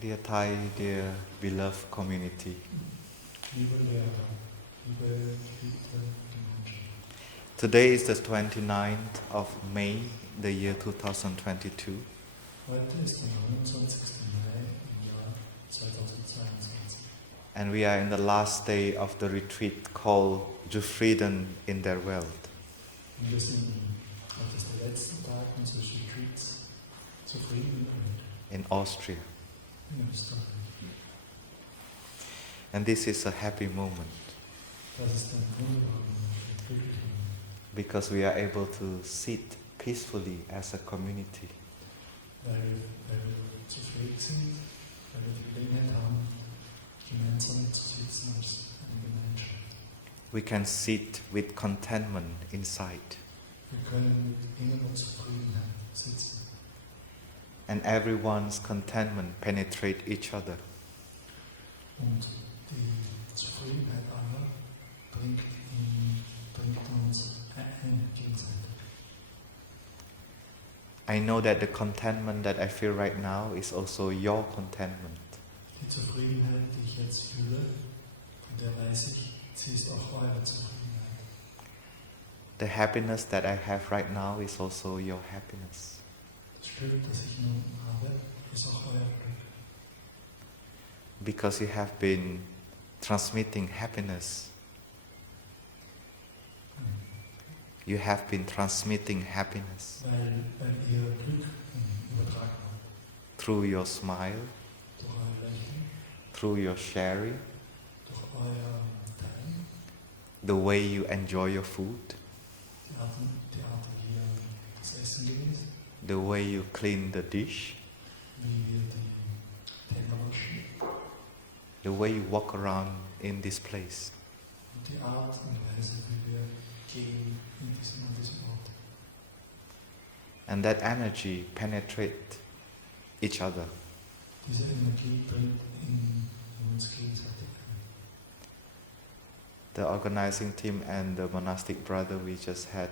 Dear Thai, dear beloved community, Liebe Lehrer, liebe geliebte Gemeinschaft. today is the 29th of May, the year 2022, Heute ist der 29. Mai im Jahr 2022 and we are in the last day of the retreat called ZuFrieden in der Welt. und wir sind heute ist der letzte Tag unseres Retreats zufrieden In Austria. in Österreich. And this is a happy moment Das ist ein wunderbarer Moment, ein glücklicher Moment, because we are able to sit peacefully as a community. weil wir zufrieden sind, weil wir die Gelegenheit haben, gemeinsam zu sitzen als eine Gemeinschaft. We can sit with contentment inside, Wir können mit innerer Zufriedenheit sitzen. and everyone's contentment penetrate each other. Und die Zufriedenheit aller bringt uns ein gegenseitig. I know that the contentment that I feel right now is also your contentment. Die Zufriedenheit, die ich jetzt fühle, von der weiß ich, sie ist auch eure Zufriedenheit. The happiness that I have right now is also your happiness. Das Glück, das ich nun habe, ist auch euer Glück. Because you have been transmitting happiness. You have been transmitting happiness Weil ihr Glück übertragen habt. through your smile, Durch euer Lächeln, through your sharing, durch euer Teilen, the way you enjoy your food, die Art, wie ihr das Essen genießt, the way you clean the dish, wie ihr die Teller waschen the way you walk around in this place. und die Art und Weise, wie wir gehen in diesem Ort. And that energy penetrates each other. Diese Energie bringt in uns gegenseitig ein. The organizing team and the monastic brother, we just had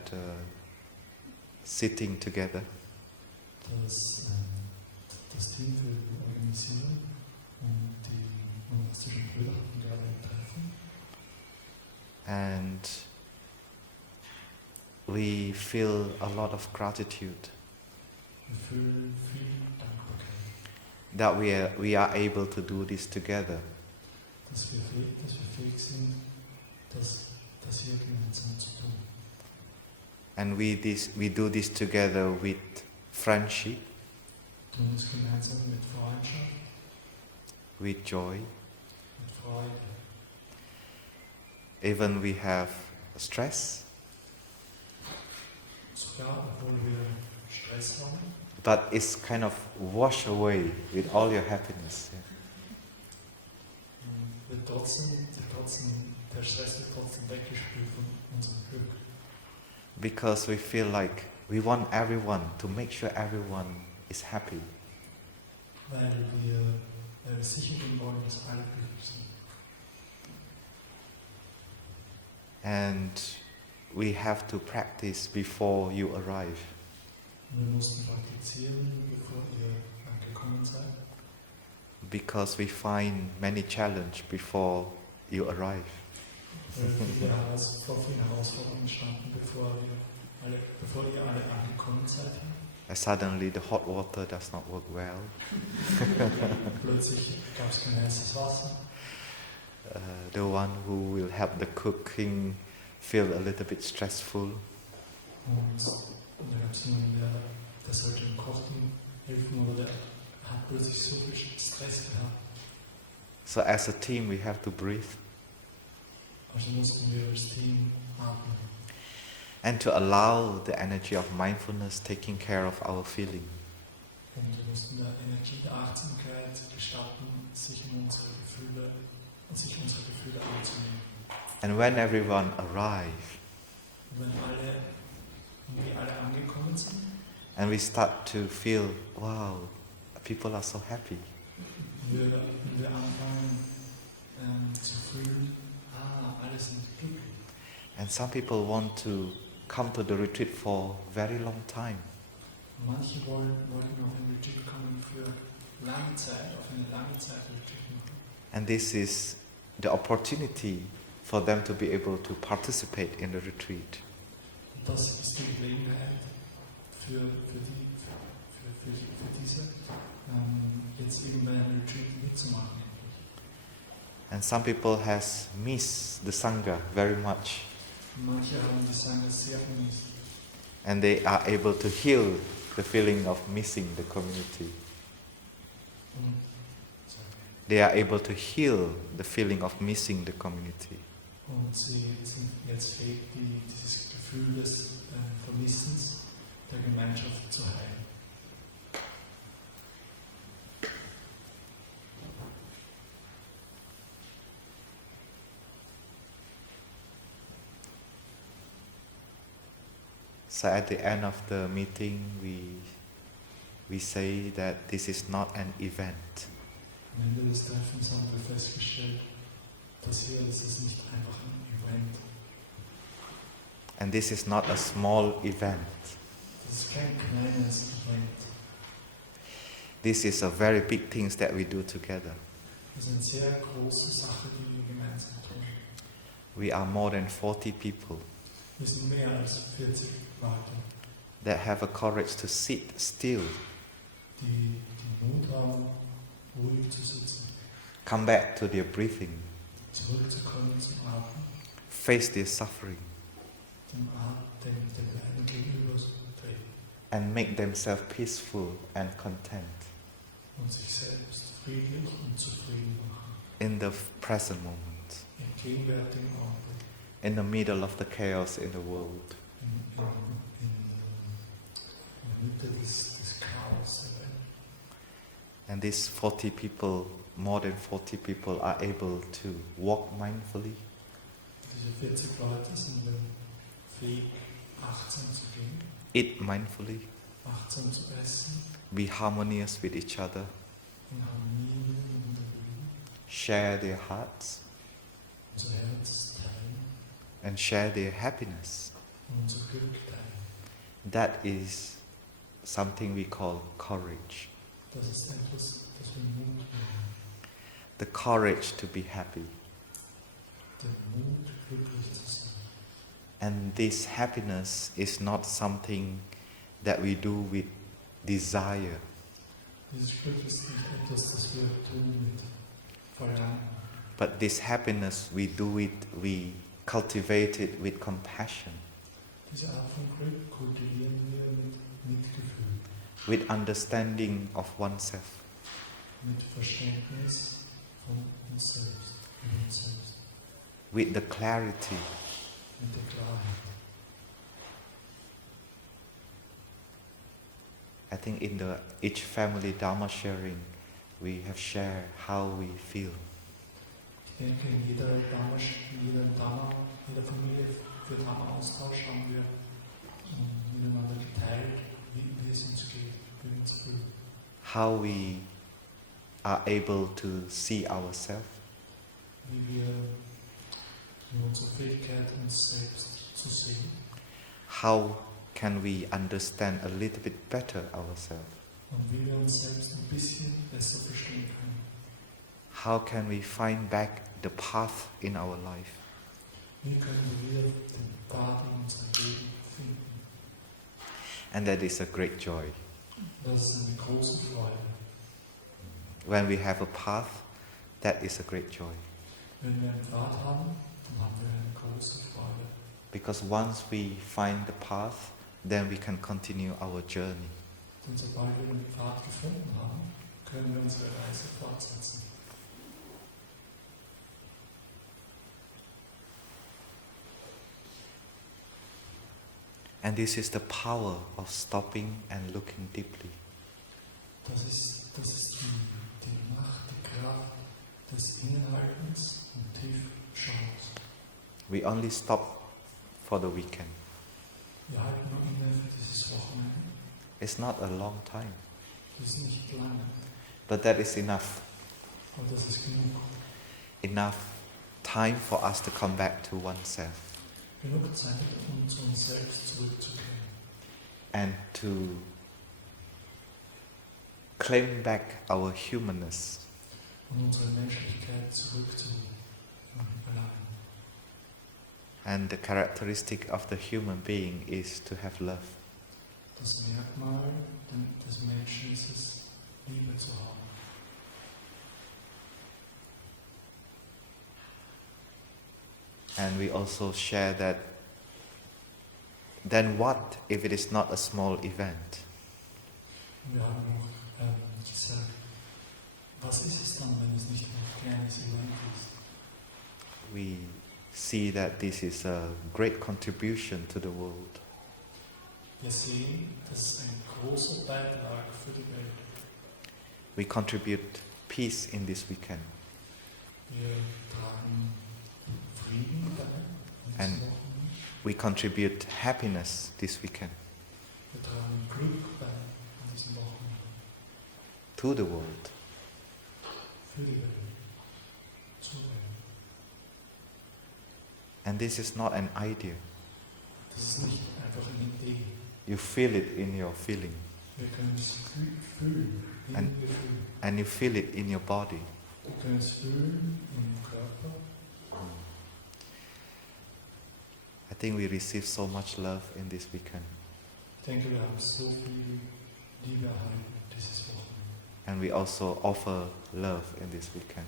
sitting together. Das Team für die Organisierung und die monastischen Brüder hatten gerade ein Treffen. And we feel a lot of gratitude Wir fühlen viel Dankbarkeit, that we are able to do this together. dass wir fähig sind, das hier gemeinsam zu tun. And we do this together with friendship, Tun uns gemeinsam mit Freundschaft, with joy. mit Freude. Even we have stress, Sogar obwohl wir Stress haben, but it's kind of washed away with all your happiness. der Stress wird trotzdem weggespült von unserem Glück. Because we feel like we want everyone to make sure everyone is happy. Weil wir sicher gehen wollen, dass alle glücklich sind. And we have to practice before you arrive. Wir mussten praktizieren, bevor ihr angekommen seid. Because we find many challenges before you arrive. Vor vielen Herausforderungen standen, bevor ihr alle angekommen seid. And suddenly the hot water does not work well. Plötzlich gab es kein heißes Wasser. The one who will help the cooking feel a little bit stressful. Und da gab es jemanden, der sollte im Kochen helfen, oder der hat plötzlich so viel Stress gehabt. So as a team we have to breathe Also mussten wir als Team atmen. and to allow the energy of mindfulness taking care of our feeling. Und wir mussten der Energie der Achtsamkeit gestatten, sich unsere Gefühle anzunehmen. And when everyone arrives Und wenn wir alle angekommen sind, and we start to feel, wow, people are so happy. wenn wir anfangen zu fühlen, alle sind glücklich. And some people want to come to the retreat for a very long time. Manche wollten auf ein Retreat kommen für lange Zeit, auf eine lange Zeit Retreat machen. And this is the opportunity for them to be able to participate in the retreat. Und das ist die Gelegenheit für diese, jetzt eben bei einem Retreat mitzumachen. And some people has missed the Sangha very much. Manche haben die Sangha sehr vermisst. And they are able to heal the feeling of missing the community. Und, They are able to heal the feeling of missing the community. und sie sind jetzt fähig, dieses Gefühl des Vermissens der Gemeinschaft zu heilen. So at the end of the meeting, we say that this is not an event. Am Ende des Treffens haben wir festgestellt, das ist nicht einfach ein Event. And this is not a small event. Das ist kein kleines Event. This is a very big things that we do together. Das ist eine sehr große Sache, die wir gemeinsam tun. We are more than 40 people Wir sind mehr als 40 Leute, that have a courage to sit still, die Mut haben, ruhig zu sitzen, come back to their breathing, zurückzukommen zum Atmen, face their suffering, dem Leiden gegenüber zu treten and make themselves peaceful and content und sich selbst friedlich und zufrieden machen. in the present moment, Im gegenwärtigen Augenblick, in the middle of the chaos in the world. in der Mitte des Chaos der Welt. And these 40 people, more than 40 people, are able to walk mindfully, Diese 40 Leute sind fähig, achtsam zu gehen, eat mindfully, achtsam zu essen, be harmonious with each other, in Harmonie miteinander leben, share their hearts, unser Herz teilen and share their happiness. und unser Glück teilen. That is something we call courage. Das ist etwas, das wir Mut nennen. The courage to be happy. Der Mut, glücklich zu sein. And this happiness is not something that we do with desire. Dieses Glück ist nicht etwas, das wir tun mit Verlangen. But this happiness, we cultivate it with compassion, Diese Art von Glück kultivieren wir mit Mitgefühl, with understanding of oneself. mit Verständnis von uns selbst, mit uns selbst, With the clarity mit der Klarheit. I think in each family Dharma sharing, we have shared how we feel. Ich denke, in jeder Familie für Dharma-Austausch haben wir miteinander geteilt, wie es uns geht, wie wir uns fühlen. How we are able to see ourselves, Wie wir in unserer Fähigkeit, uns selbst zu sehen, how can we understand a little bit better ourselves, und wie wir uns selbst ein bisschen besser verstehen können. how can we find back the path in our life. Wie können wir wieder den Pfad in unserem Leben finden? And that is a great joy. Das ist eine große Freude. When we have a path, that is a great joy. Wenn wir einen Pfad haben, dann haben wir eine große Freude. Because once we find the path, then we can continue our journey. Denn sobald wir den Pfad gefunden haben, können wir unsere Reise fortsetzen. And this is the power of stopping and looking deeply. Das ist die Macht, die Kraft des Innehaltens und Tiefschauens. We only stop for the weekend. Wir halten nur inne für dieses Wochenende. It's not a long time, Das ist nicht lange, but that is enough. aber das ist genug. Enough time for us to come back to oneself Genug Zeit, um zu uns selbst zurückzukehren. and to claim back our humanness. Und unsere Menschlichkeit zurückzuerlangen. And the characteristic of the human being is to have love. Das Merkmal des Menschen ist es, Liebe zu haben. And we also share that, then what if it is not a small event? Wir haben noch gesagt, was ist es dann, wenn es nicht ein kleines Event ist? We see that this is a great contribution to the world. Wir sehen, das ist ein großer Beitrag für die Welt. We contribute peace in this weekend. Wir tragen Frieden bei. And we contribute happiness this weekend Wir tragen Glück bei an diesem Wochenende. to the world. Für die Welt. Zur Welt. And this is not an idea. Das ist nicht einfach eine Idee. You feel it in your feeling. Wir können es fühlen, in And- Gefühl. And you feel it in your body. Wir können es fühlen im Körper. I think we receive so much love in this weekend. Ich denke, wir haben so viel Liebe erhalten dieses Wochenende. And we also offer love in this weekend.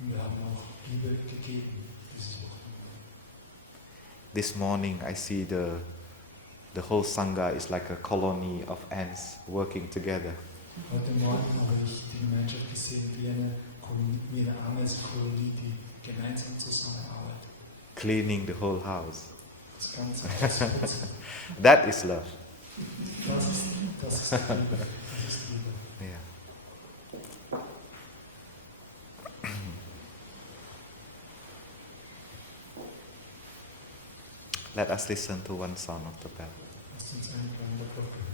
Und wir haben auch Liebe gegeben dieses Wochenende. This morning I see the whole Sangha is like a colony of ants working together. Heute Morgen habe ich die Gemeinschaft gesehen wie eine Ameisenkolonie, die gemeinsam zusammenarbeitet. Cleaning the whole house. Das ganze Haus putzen. That is love. Das ist Liebe. Das ist Liebe. Yeah. Let us listen to one sound of the bell. Lasst uns einen Klang der Glocke hören.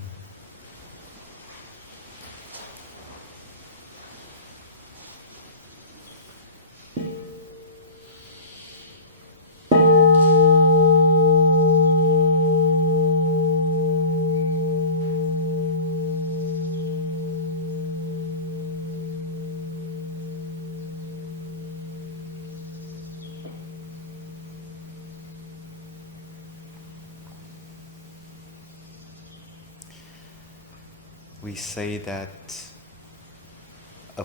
We say that a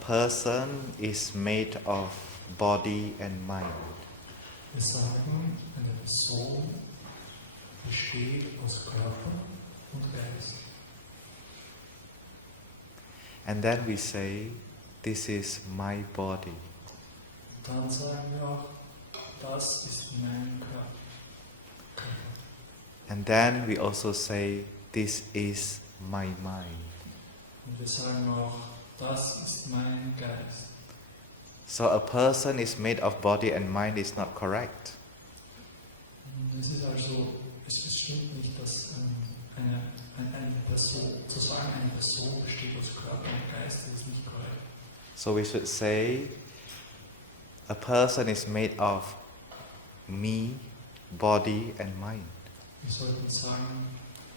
person is made of body and mind. Wir sagen, eine Person besteht aus Körper und Geist. And then we say, this is my body. Dann sagen wir auch, das ist mein Körper. And then we also say, this is my mind. Und wir sagen auch, das ist mein Geist. So a person is made of body and mind is not correct. Und es ist also, es stimmt nicht, dass eine Person, zu sagen, eine Person besteht aus Körper und Geist, das ist nicht korrekt. So we should say, a person is made of me, body and mind. Wir sollten sagen,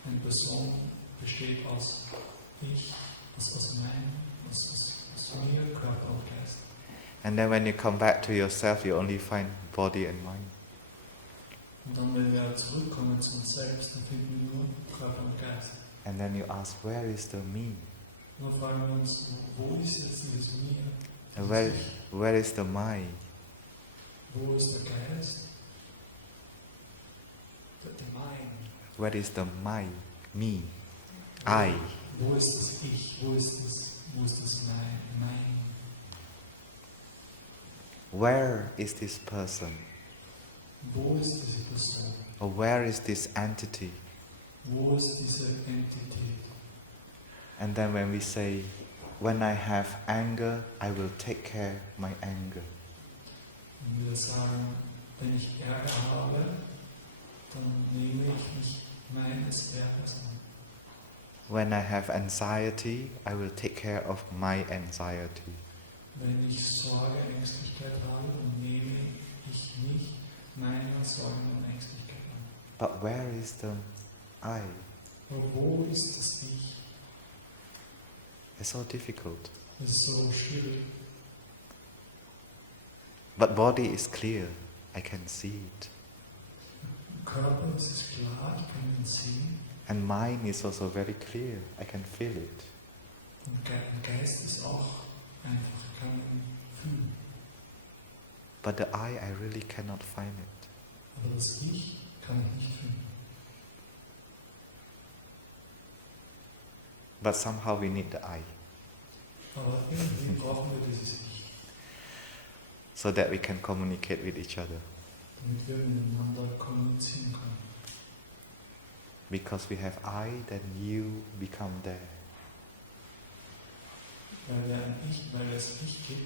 eine Person besteht aus ich, aus mir, Körper und Geist. And then when you come back to yourself, you only find body and mind. Und dann, wenn wir zurückkommen zu uns selbst, dann finden wir nur Körper und Geist. And then you ask, where is the me? Und dann fragen wir uns, wo ist jetzt dieses Mir? And where is the mind? Wo ist der Geist? Der Mind. Where is the me? I. Wo ist das Ich? Wo ist das Mein? Where is this person? Wo ist diese Person? Or where is this entity? Wo ist diese Entität? And then when we say, when I have anger, I will take care of my anger. Und wir sagen, wenn ich Ärger habe, dann nehme ich mich meines Ärgers an. When I have anxiety, I will take care of my anxiety. Wenn ich Sorge, Ängstlichkeit habe, dann nehme ich mich meiner Sorgen und Ängstlichkeit an. But where is the I? Aber wo ist das Ich? It's so difficult. Das ist so schwierig. But body is clear. I can see it. Körper, das ist klar, ich kann ihn sehen. And mind is also very clear. I can feel it. Und Geist ist auch einfach, ich kann ihn fühlen. But the I really cannot find it. Aber das Ich kann ich nicht fühlen. But somehow we need the I. Aber irgendwie brauchen wir dieses Ich, So that we can communicate with each other. damit wir miteinander kommunizieren können. Because we have I, then you become there. Weil es Ich gibt,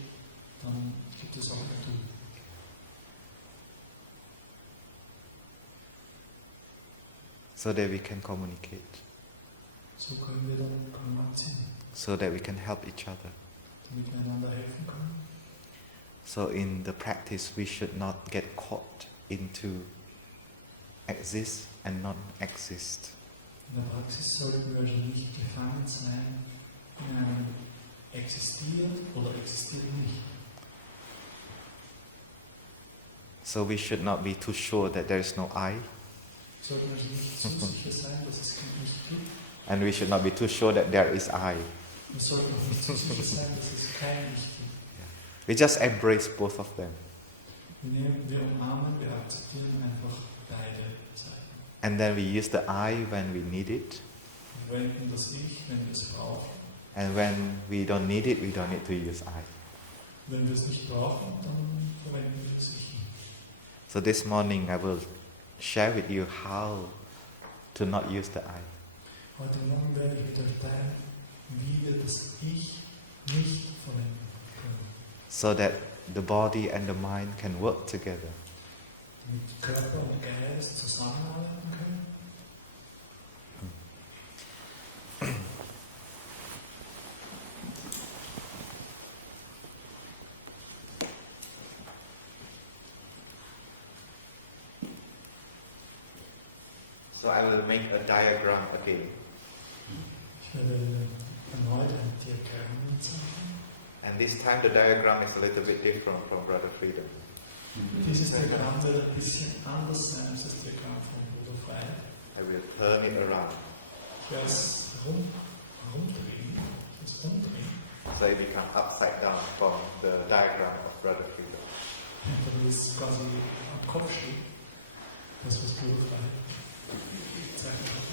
dann gibt es auch Du. So that we can communicate. So können wir dann kommunizieren, So that we can help each other. damit wir einander helfen können. So in the practice, we should not get caught into exist and non-exist. In der Praxis sollten wir also nicht gefangen sein in einem existiert oder existiert nicht. So we should not be too sure that there is no I, Sollten wir also nicht zu sicher sein, dass es nicht gibt. and we should not be too sure that there is I. Wir sollten auch nicht zu sicher sein, dass es kein Ich gibt. We just embrace both of them. Wir umarmen, wir akzeptieren einfach beide Seiten. And then we use the I when we need it. Wir wenden das Ich, wenn wir es brauchen. And when we don't need it, we don't need to use I. Wenn wir es nicht brauchen, dann verwenden wir das Ich nicht. So this morning I will share with you how to not use the I. Heute Morgen werde ich mit euch teilen, wie wir das Ich nicht verwenden können. So that the body and the mind can work together. Damit Körper und Geist zusammenarbeiten können. So I will make a diagram again. Ich werde erneut ein Diagramm zeichnen. And this time the diagram is a little bit different from Brother Freedom. Dieses Diagramm wird ein bisschen anders sein als das Diagramm von Bruder Frei. I will turn it around. Ich werde es herumdrehen. So it becomes upside down from the diagram of Brother Freedom. Damit es quasi am Kopf steht. Das, was Bruder Frei gezeichnet hat.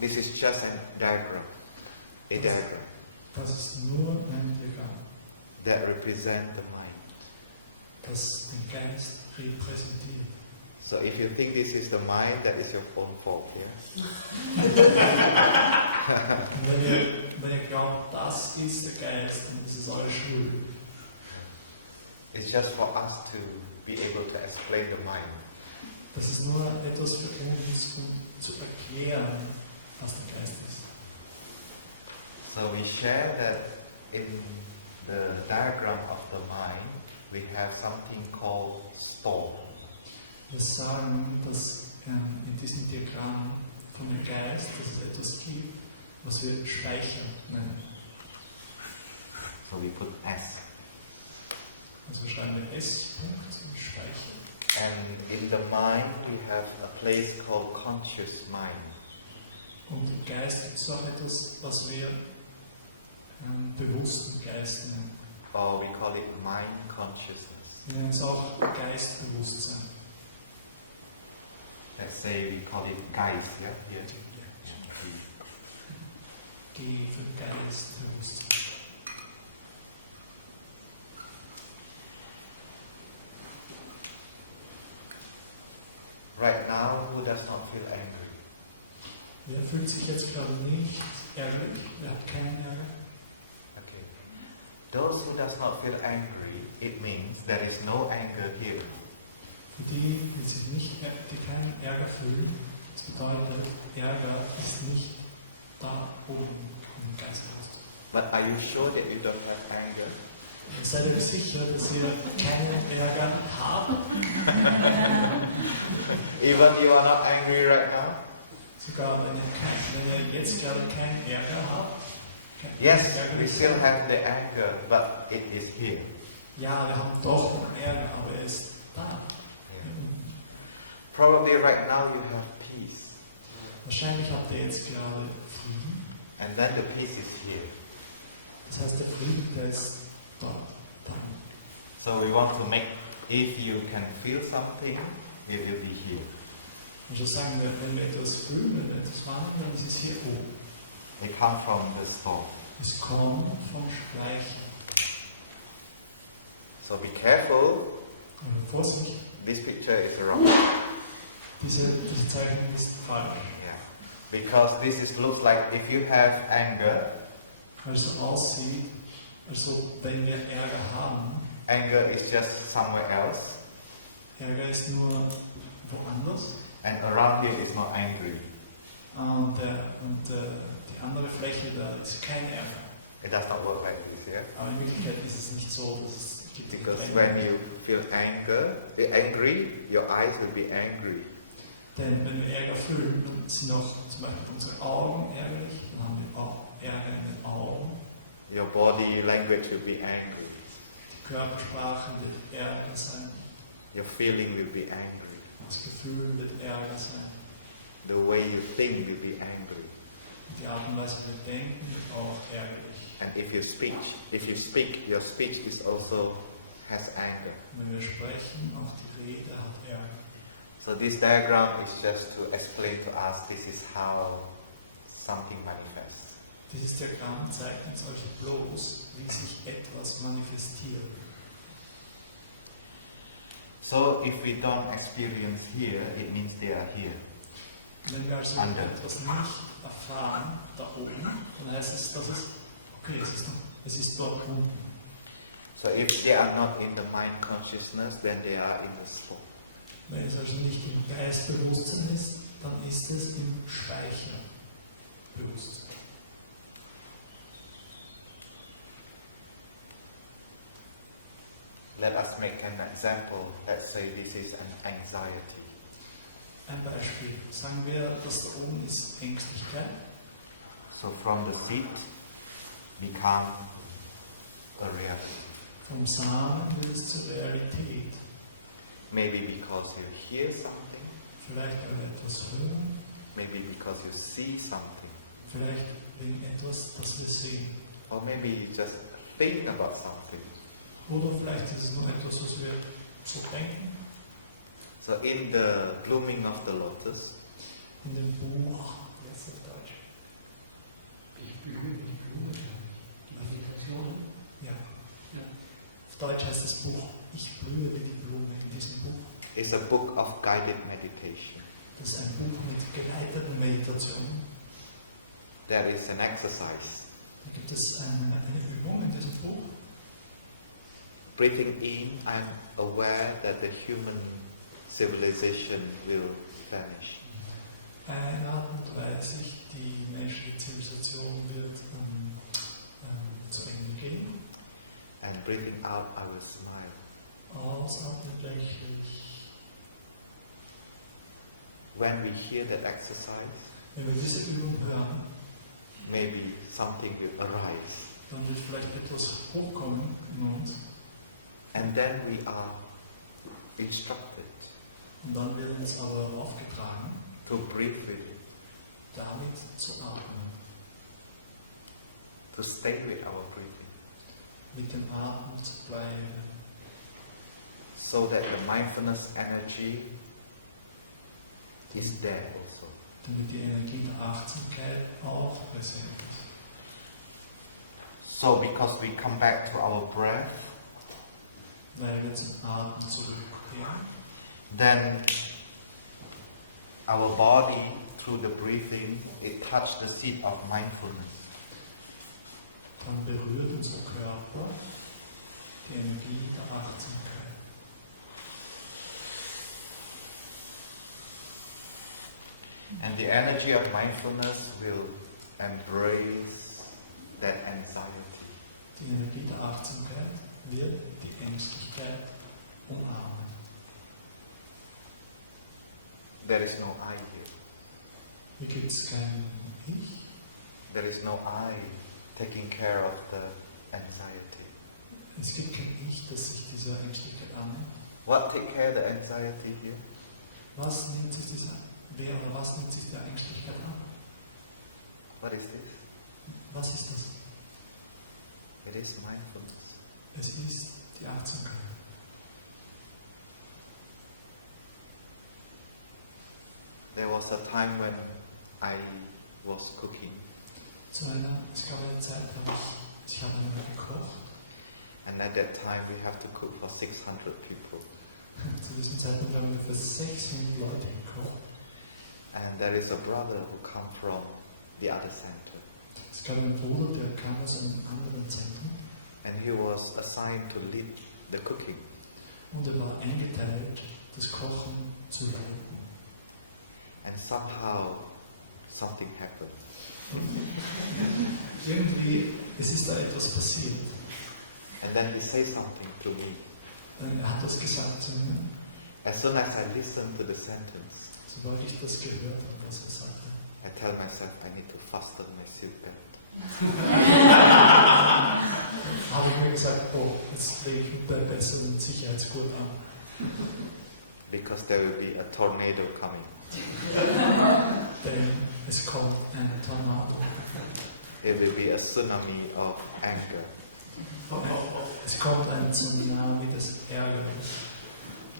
This is just a diagram. A diagram Das ist nur ein Diagramm, that represents the mind. das den Geist repräsentiert. So if you think this is the mind, that is your own fault, yes? Und wenn ihr glaubt, das ist der Geist, dann ist es eure Schuld. It's just for us to be able to explain the mind. Das ist nur etwas für uns, um zu erklären, was der Geist ist. So we share that in the diagram of the mind, we have something called store. Wir sagen, dass in diesem Diagramm von dem Geist, dass es etwas gibt, was wir Speicher nennen. So we put S. Also schreiben wir S-Punkt, Speicher. And in the mind, we have a place called conscious mind. Und im Geist gibt es auch etwas, was wir bewussten Geist nennen. Or we call it mind consciousness. Wir nennen es auch Geistbewusstsein. Let's say we call it Geist, yeah? Here. G für Geistbewusstsein. Right now, who does not feel angry? Wer fühlt sich jetzt gerade nicht ärgerlich? Wer hat keinen Ärger? Okay. Those who does not feel angry, it means there is no anger here. Für die, die keinen Ärger fühlen, das bedeutet, Ärger ist nicht da oben im Geisthaus. But are you sure that you don't have anger? Seid euch sicher, dass ihr keinen Ärger habt? Even you are not angry right now? Sogar wenn ihr jetzt gerade keinen Ärger habt? Yes, we still have the anger, but it is here. Ja, wir haben doch noch Ärger, aber er ist da. Probably right now you have peace. Wahrscheinlich habt ihr jetzt gerade Frieden. And then the peace is here. Das heißt, der Frieden, der ist dort. So we want to make, if you can feel something, it will be here. Und so sagen wir, wenn wir etwas fühlen, wenn wir etwas wahrnehmen, dann ist es hier oben. They come from the soul. Es kommt vom Speicher. So be careful. Und Vorsicht, This picture is wrong. diese Zeichnung ist falsch. Yeah. Because looks like if you have anger, Weil es so aussieht, also wenn wir Ärger haben, anger is just somewhere else, Ärger ist nur woanders and around here is not angry. und die andere Fläche, da ist kein Ärger. It does not work like this, yeah? Aber in Wirklichkeit ist es nicht so, dass es gibt. Because when you feel angry, your eyes will be angry. Denn wenn wir Ärger fühlen, dann sind auch zum Beispiel unsere Augen ärgerlich, dann haben wir auch Ärger in den Augen. Your body language will be angry. Die Körpersprache wird Ärger sein. Your feeling will be angry. Das Gefühl wird Ärger sein. The way you think will be angry. Die Art und Weise, wie wir denken, wird auch ärgerlich. And if you speak, your speech is also has anger. Und wenn wir sprechen, auch die Rede hat Ärger. So this diagram is just to explain to us this is how something manifests. Dieses Diagramm zeigt uns also bloß, wie sich etwas manifestiert. So if we don't experience here, it means they are here. Wenn wir also etwas nicht erfahren, da oben, dann heißt es, dass es, okay, es ist dort unten. So if they are not in the mind consciousness, then they are in the soul. Wenn es also nicht im Geistbewusstsein ist, dann ist es im Speicherbewusstsein. Let us make an example. Let's say this is an anxiety. Ein Beispiel. Sagen wir, dass da oben ist Ängstlichkeit. So from the seed become a reality. Vom Samen wird es zur Realität. Maybe because you hear something. Vielleicht weil wir etwas hören. Maybe because you see something. Vielleicht wegen etwas, das wir sehen. Or maybe you just think about something. Oder vielleicht ist es nur etwas, was wir so denken. So in the blooming of the lotus, In dem Buch, jetzt auf Deutsch. Ich blühe, ich blume. Affirmation? Ja. Auf Deutsch heißt das Buch, ich blühe wie die Blume in diesem Buch. is a book of guided meditation. Das ist ein Buch mit geleiteten Meditationen. There is an exercise. Da gibt es eine Übung in diesem Buch. Breathing in, I'm aware that the human civilization will vanish. Einatmend weiß ich, die menschliche Zivilisation wird zu Ende gehen. And breathing out, I will smile. Ausatmen lächle ich. When we hear that exercise, Wenn wir diese Übung hören, maybe something will arise. dann wird vielleicht etwas hochkommen in uns. And then we are instructed Und dann wird uns aber aufgetragen, to breathe with it, damit zu atmen. to stay with our breathing, Mit dem Atmen zu bleiben. so that the mindfulness energy is there also. Damit die Energie der Achtsamkeit auch präsent ist. So because we come back to our breath, Weil wir zum Atmen zurückkehren, then our body, through the breathing, it touches the seat of mindfulness. dann berührt unser Körper die Energie der Achtsamkeit. And the energy of mindfulness will embrace that anxiety. Die Energie der Achtsamkeit wird die Ängstlichkeit umarmen. There is no I here. Hier gibt es kein Ich. There is no I taking care of the anxiety. Es gibt kein Ich, das sich dieser Ängstlichkeit annimmt. What take care of the anxiety here? Was nimmt sich der Ängstlichkeit an? What is this? Was ist das? It is mindfulness. Es ist die Achtsamkeit. There was a time when I was cooking, Es gab eine Zeit, ich habe einmal gekocht. and at that time we have to cook for 600 people. Zu diesem Zeitpunkt haben wir für 600 Leute gekocht. And there is a brother who come from the other center, Es gab einen Bruder, der kam aus einem anderen Zentrum and he was assigned to lead the cooking. und er war eingeteilt, das Kochen zu leiten. And somehow something happened. Irgendwie, es ist da etwas passiert. And then he said something to me. Er hat das gesagt zu mir. As soon as I listened to the sentence, Sobald ich das gehört habe, was er sagte, I tell myself I need to fasten my seatbelt. habe ich mir gesagt, oh, jetzt lege ich mit der besseren Sicherheitsgurt an. Because there will be a tornado coming. Denn es kommt ein Tornado. There will be a tsunami of anger. Es kommt ein Tsunami des Ärgernis.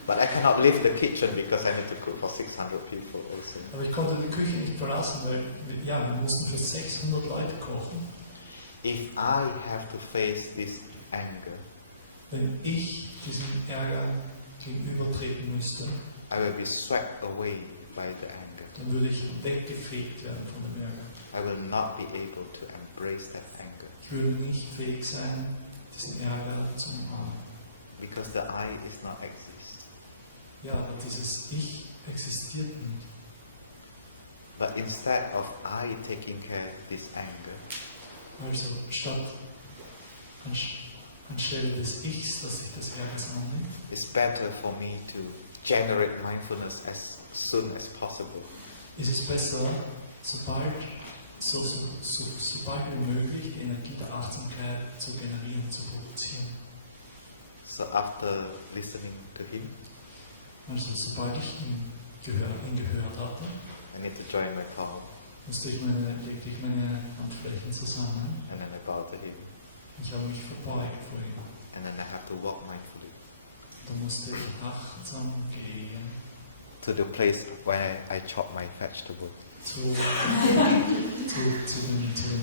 But I cannot leave the kitchen because I need to cook for 600 people also. Aber ich konnte die Küche nicht verlassen, weil wir mussten für 600 Leute kochen. If I have to face this anger, Wenn ich diesem Ärger gegenübertreten müsste, I will be swept away by the anger. dann würde ich weggefegt werden von dem Ärger. I will not be able to embrace that anger Ich würde nicht fähig sein, diesen Ärger zu umarmen. because the I is not exist. Ja, aber dieses Ich existiert nicht. But instead of I taking care of this anger, Also anstelle des Ichs, dass sich das Ärgers annimmt, it's better for me to generate mindfulness as soon as possible. ist es besser, sobald wie möglich Energie der Achtsamkeit zu generieren, zu produzieren. So after listening to him, Also sobald ich ihn gehört hatte, I need to join my palm legte ich meine Handflächen zusammen. and then I bow to him Ich habe mich verbeugt vor ihm. and then I have to walk mindfully Dann musste ich achtsam gehen to the place where I chop my vegetable. zu dem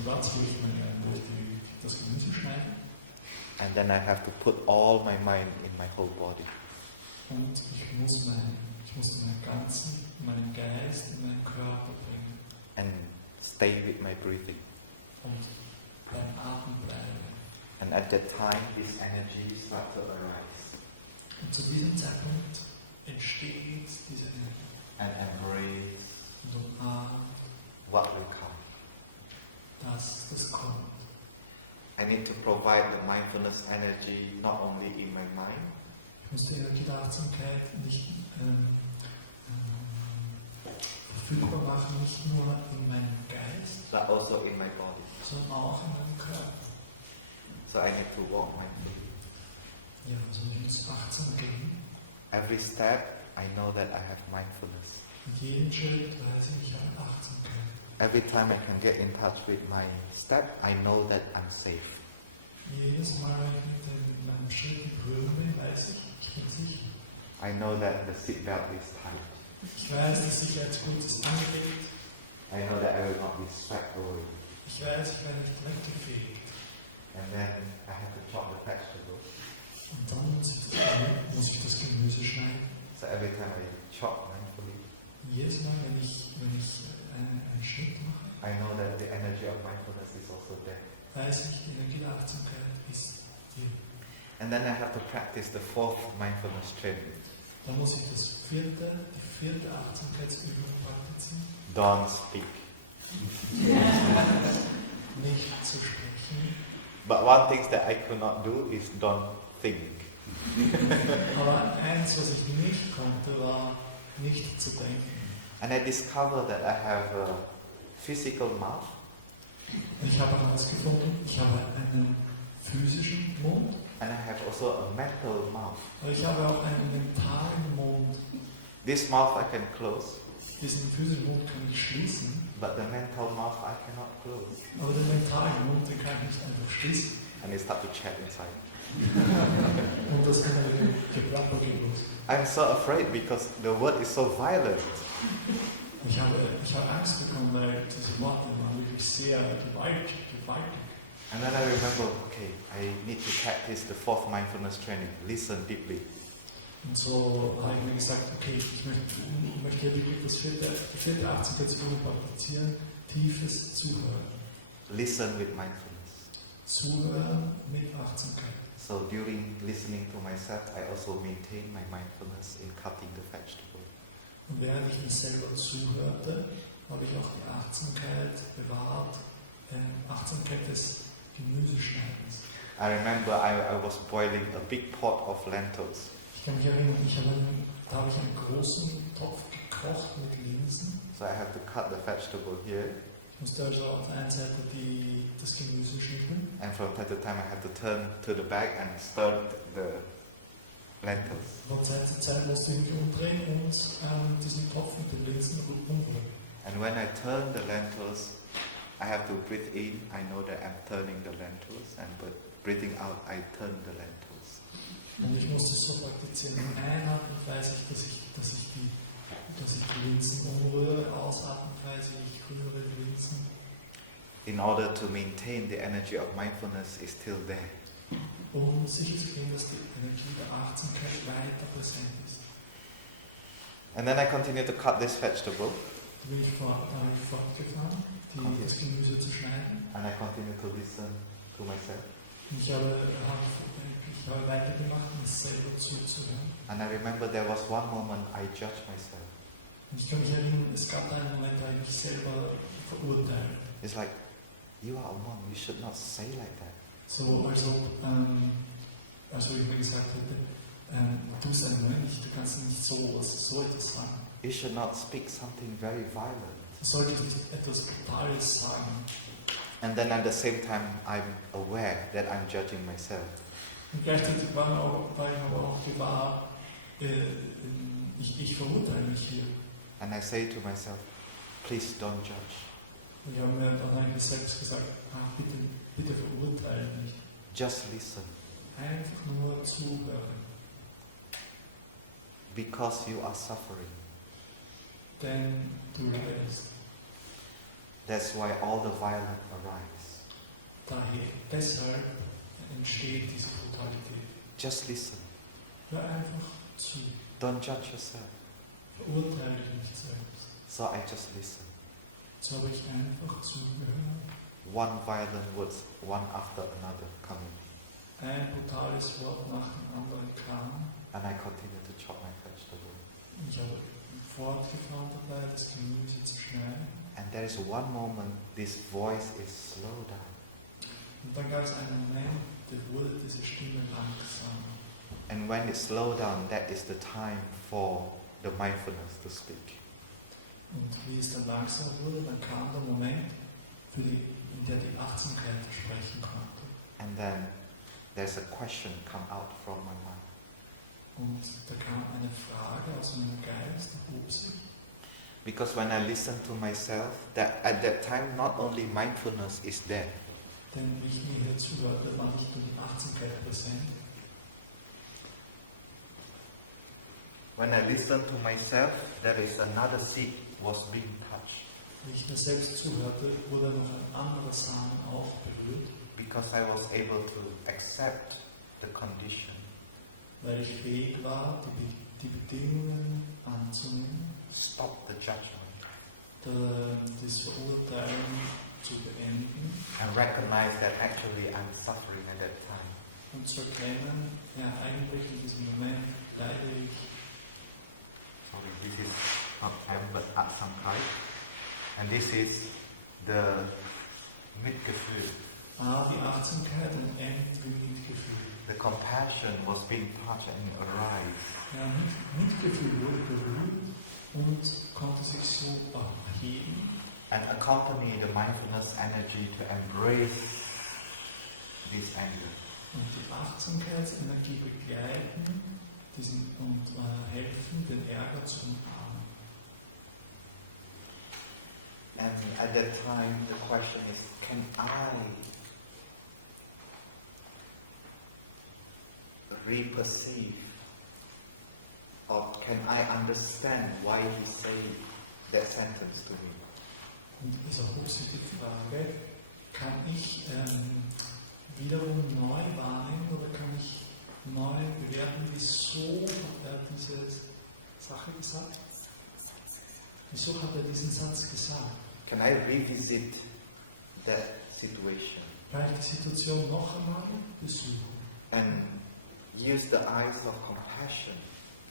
Platz, wo ich das Gemüse schneide. And then I have to put all my mind in my whole body. Und ich musste meinen Geist in meinen Körper bringen And stay with my breathing. und beim Atmen bleiben. And at that time, this energy starts to arise Und zu diesem Zeitpunkt entsteht diese Energie and embrace und umarmt what will come. das kommt. I need to provide the mindfulness energy not only in my mind, Ich muss die Energie der Achtsamkeit nicht verfügbar machen, nicht nur in meinem Geist, but also in my body. sondern auch in meinem Körper. So I need to walk mindfully. Ja, also ich muss achtsam gehen. Every step, I know that I have mindfulness. Mit jedem Schritt weiß ich habe Achtsamkeit. Every time I can get in touch with my step, I know that I'm safe. Jedes Mal, wenn ich mit meinem Schritt berühren bin, weiß ich bin sicher. I know that the seatbelt is tight. Ich weiß, das Sicherheitsgurt ist angelegt. I know that I will not be swept away. Ich weiß, ich werde nicht weggefegt. And then I have to chop the vegetable. Und dann muss ich das Gemüse schneiden. So every time I chop mindfully, Jedes Mal, wenn ich einen Schritt mache, I know that the energy of mindfulness is also there. weiß ich, die Energie der Achtsamkeit ist hier. And then I have to practice the fourth mindfulness training. Dann muss ich die vierte Achtsamkeitsübung praktizieren. Don't speak. Nicht zu sprechen. But one thing that I could not do is don't think. Aber eins, was ich nicht konnte, war nicht zu denken. And I discovered that I have a physical mouth. Ich habe herausgefunden, ich habe einen physischen Mund, And I have also a mental mouth. aber ich habe auch einen mentalen Mund. This mouth I can close, Diesen physischen Mund kann ich schließen, but the mental mouth I cannot close. aber den mentalen Mund, den kann ich nicht einfach schließen. And it start to chat inside. Und das kann dann geplapper gehen los. I'm so afraid because the word is so violent. Ich habe Angst bekommen, weil diese Worte waren wirklich sehr gewaltig. And then I remember, okay, I need to practice the fourth mindfulness training. Listen deeply. Und so habe ich mir gesagt, okay, ich möchte wirklich die vierte Achtsamkeitsübung praktizieren, tiefes Zuhören. Listen with mindfulness. Zuhören mit Achtsamkeit. So during listening to myself, I also maintain my mindfulness in cutting the vegetable. Und während ich mir selber zuhörte, habe ich auch die Achtsamkeit bewahrt, Achtsamkeit des Gemüseschneidens. I remember I was boiling a big pot of lentils. Ich kann mich erinnern, da habe ich einen großen Topf gekocht mit Linsen. So I have to cut the vegetable here. Ich musste also auf der einen Seite das Gemüse schnippeln. And from time to time I have to turn to the back and stir the lentils. Von Zeit zu Zeit musste ich mich umdrehen und diesen Topf mit den Linsen umrühren. And when I turn the lentils, I have to breathe in. I know that I'm turning the lentils, and but breathing out, I turn the lentils. Und ich musste es so praktizieren. Einatmen weiß ich, dass ich die Linsen umrühre. Ausatmen weiß ich rühre die Linsen. In order to maintain the energy of mindfulness is still there. Um sicherzugehen, dass die Energie der Achtsamkeit weiter präsent ist. And then I continue to cut this vegetable. Da bin ich fortgefahren, das Gemüse zu schneiden. And I continue to listen to myself. Und ich habe weitergemacht, mir selber zuzuhören. And I remember there was one moment I judged myself. Und ich kann mich erinnern, es gab einen Moment, da ich mich selber verurteilt. It's like, you are a monk, you should not say like that. So, als ich mir gesagt hätte, du bist ein Mönch, du kannst nicht so etwas sagen. You should not speak something very violent. Du solltest nicht etwas Brutales sagen. And then at the same time, I'm aware that I'm judging myself. Und gleichzeitig war ich aber auch gewahr, ich verurteile mich hier. And I say to myself, please don't judge. Und ich habe mir dann eigentlich selbst gesagt, bitte verurteile mich. Just listen. Einfach nur zuhören. Because you are suffering. Denn du leidest. That's why all the violence arises. Deshalb entsteht diese Brutalität. Just listen. Hör einfach zu. Don't judge yourself. Verurteile dich nicht selbst. So I just listen. So habe ich einfach zugehört. One violent words, one after another coming. Ein brutales Wort nach dem anderen kam. And I continue to chop my vegetable. Ich habe fortgefahren dabei, das Gemüse zu schneiden. And there is one moment this voice is slow down. Und dann gab es einen Moment, da wurde diese Stimme langsam. And when it slowed down, that is the time for the mindfulness to speak. Und wie es dann langsam wurde, dann kam der Moment, in der die Achtsamkeit sprechen konnte. And then there's a question come out from my mind. Und da kam eine Frage aus meinem Geist, erhob sich. Because when I listen to myself, that at that time not only mindfulness is there. Denn wie ich mir hier zuhörte, war nicht nur die Achtsamkeit präsent. When I listen to myself, there is another seed was being touched. Wie ich mir selbst zuhörte, wurde noch ein anderer Samen auch berührt. Because I was able to accept the condition. Weil ich fähig war, die Bedingungen anzunehmen. Stop the judgment. Das Verurteilen zu beenden. And recognize that actually I'm suffering at that time. Und zu erkennen, ja, eigentlich in diesem Moment leide ich. Sorry, this is not M but Asamkai. And this is the Mitgefühl. A, die Achtsamkeit und M, die Mitgefühl. The compassion was being touched and arise. Ja, Mitgefühl wurde berührt und konnte sich so erheben. And accompany the mindfulness energy to embrace this anger. Und die Achtsamkeitsenergie begleiten und helfen, den Ärger zu umarmen. And at that time, the question is, can I re-perceive, or can I understand why he said that sentence to me? Und es erhob sich die Frage, kann ich wiederum neu wahrnehmen oder kann ich neu bewerten, wieso hat er diese Sache gesagt? Wieso hat er diesen Satz gesagt? Can I revisit that situation Kann ich die Situation noch einmal besuchen and use the eyes of compassion,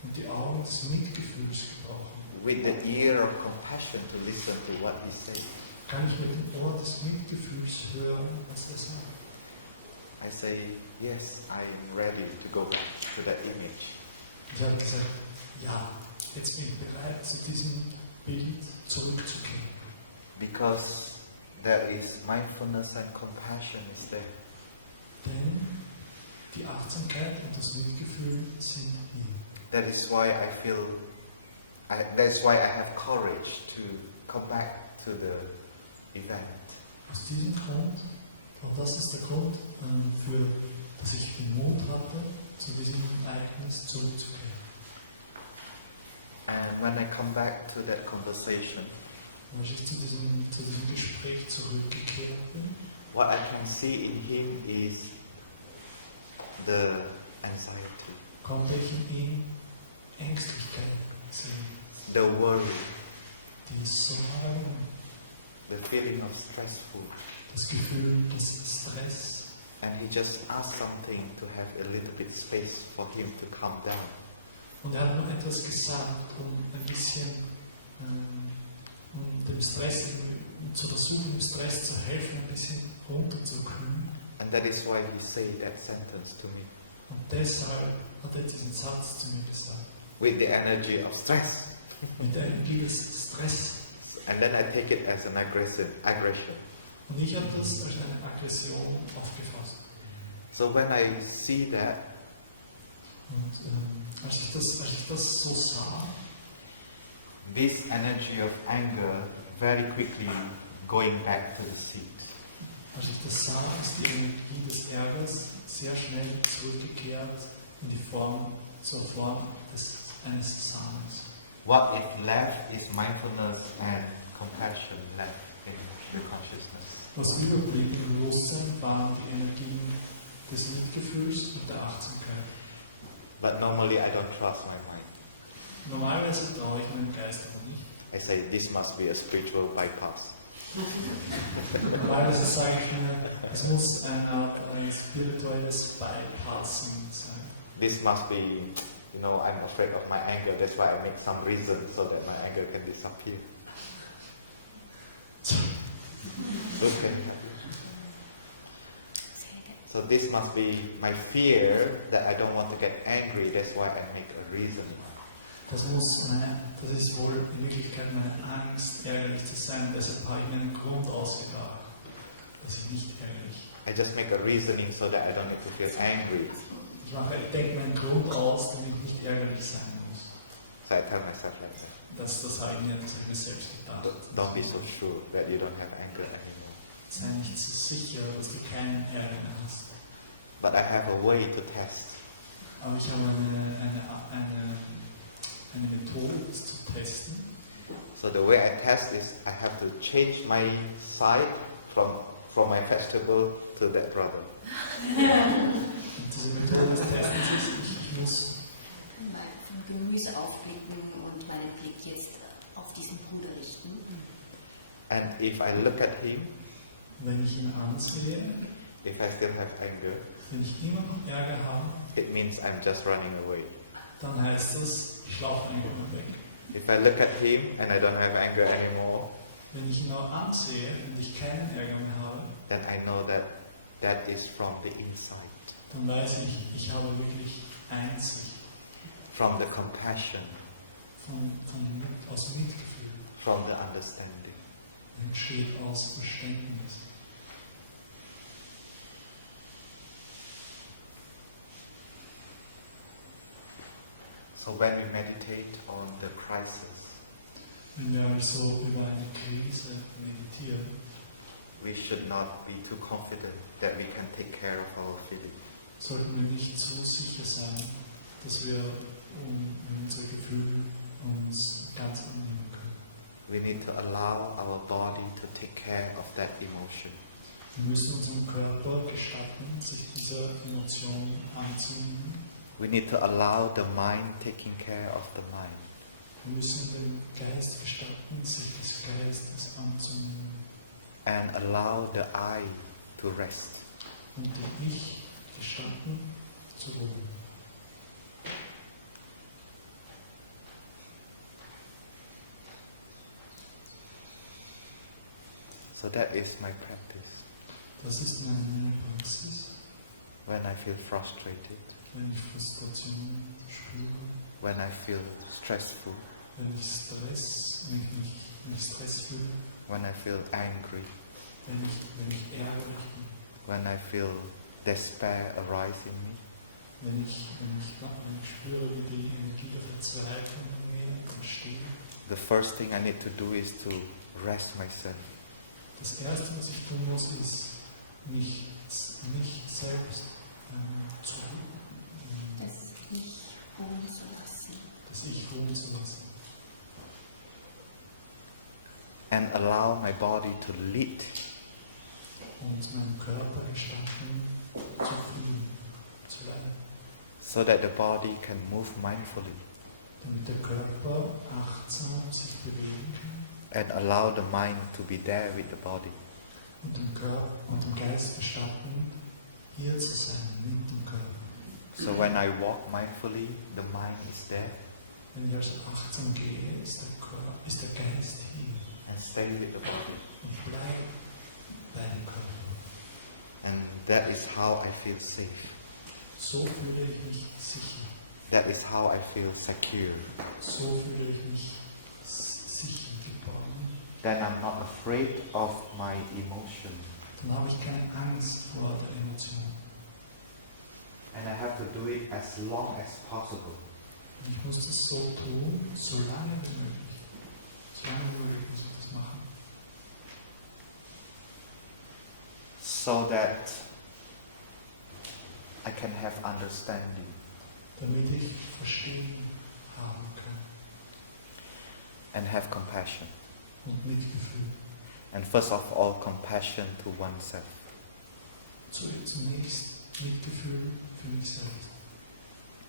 und die Augen des Mitgefühls gebrauchen? with the ear of compassion to listen to what he said? Kann ich mit dem Ohr des Mitgefühls hören, was er sagt? I say, yes, I'm ready to go back to that image. Ich habe gesagt, ja, jetzt bin ich bereit, zu diesem Bild zurückzukehren. Because there is mindfulness and compassion is there. Denn die Achtsamkeit und das Mitgefühl sind hier. That is why I feel, that's why I have courage to come back to the event. Aus diesem Grund, und das ist der Grund, dass ich den Mut hatte, zu diesem Ereignis zurückzukehren. And when I come back to that conversation, Und als ich zu diesem Gespräch zurückgekehrt bin, what I can see in him is the anxiety, konnte ich in ihm Ängstlichkeit sehen, the worry, die Sorgen, the feeling of stressful. das Gefühl des Stress. And he just asked something to have a little bit space for him to calm down. Und er hat noch etwas gesagt, um ein bisschen um dem Stress, um zu versuchen, dem Stress zu helfen, ein bisschen runterzukühlen. And that is why he said that sentence to me. Und deshalb hat er diesen Satz zu mir gesagt. With the energy of stress. Mit der Energie des Stress. And then I take it as an aggression. Und ich habe das als eine Aggression aufgefasst. So when I see that, Und als ich das so sah, this energy of anger very quickly going back to the seat. als ich das sah, ist die Energie des Ärgers sehr schnell zurückgekehrt in die Form, zur Form eines Samens. What is left is mindfulness and compassion left in the consciousness. Was überblieb im Bewusstsein waren die Energien des Mitgefühls und der Achtsamkeit. But normally I don't trust my mind. Normalerweise traue ich meinem Geist aber nicht. I say this must be a spiritual bypass. Normalerweise sage ich mir, es muss ein spirituelles Bypassing sein. This must be, I'm afraid of my anger, that's why I make some reason so that my anger can disappear. Okay. So this must be my fear that I don't want to get angry, that's why I make a reason. Das ist wohl in Wirklichkeit meine Angst, ärgerlich zu sein. Deshalb habe ich mir einen Grund ausgedacht, dass ich nicht ärgerlich. I just make a reasoning so that I don't have to feel angry. Ich denke mir einen Grund aus, damit ich nicht ärgerlich sein muss. So I tell myself like that. Das habe ich mir selbst gedacht. Don't be so sure that you don't have anger anymore. Sei nicht so sicher, dass du keinen Ärger mehr hast. But I have a way to test. Aber ich habe eine Methode, das zu testen. So the way I test is I have to change my side from my vegetable to that brother. Und diese Methode des Testens ist, ich muss vom Gemüse aufblicken und meinen Blick jetzt auf diesen Bruder richten. And if I look at him, wenn ich ihn ansehe, if I still have anger, wenn ich immer noch Ärger habe, it means I'm just running away. dann heißt das, ich laufe einfach mal weg. If I look at him and I don't have anger anymore, Wenn ich ihn nur ansehe und ich keinen Ärger mehr habe, then I know that that is from the inside. dann weiß ich habe wirklich Einsicht from the compassion, aus Mitgefühl, from the understanding. entsteht aus Verständnis. So when we meditate on the crisis, Wenn wir also über eine Krise meditieren, we should not be too confident that we can take care of our feelings. sollten wir nicht so sicher sein, dass wir unsere Gefühle uns ganz annehmen können. We need to allow our body to take care of that emotion. Wir müssen unserem Körper gestatten, sich dieser Emotion anzunehmen. We need to allow the mind taking care of the mind. Wir müssen dem Geist gestatten, sich des Geistes anzunehmen. And allow the I to rest. Und dem Ich gestatten, zu ruhen. So that is my practice. Das ist meine Praxis, When I feel frustrated, wenn ich Frustration spüre, when I feel stressful, wenn ich Stress fühle, when I feel angry, wenn ich ärgerlich bin, when I feel despair arise in me, wenn ich spüre, wie die Energie der Verzweiflung in mir entsteht. the first thing I need to do is to rest myself. Das Erste, was ich tun muss, ist, mich selbst zu Das Ich ruhen zu lassen. das Ich ruhen zu lassen. And allow my body to lead. Und meinem Körper gestatten, zu fühlen, zu leiden. So that the body can move mindfully. Damit der Körper achtsam sich bewegen kann. And allow the mind to be there with the body. Und dem Körper und dem Geist gestatten, hier zu sein, mit dem Körper. So when I walk mindfully, the mind is there. Wenn ich also achtsam gehe, ist der Geist hier. And stay with the body. Und ich bleibe bei dem Körper. And that is how I feel safe. So fühle ich mich sicher. That is how I feel secure. So fühle ich mich sicher geborgen. Then I'm not afraid of my emotion. Dann habe ich keine Angst vor der Emotion. And I have to do it as long as possible. Und ich muss das so tun, so lange wie möglich. So lange wie möglich muss ich das machen. So that I can have understanding. Damit ich Verstehen haben kann. And have compassion. Und Mitgefühl. And first of all, compassion to oneself. Zunächst Mitgefühl für mich selbst.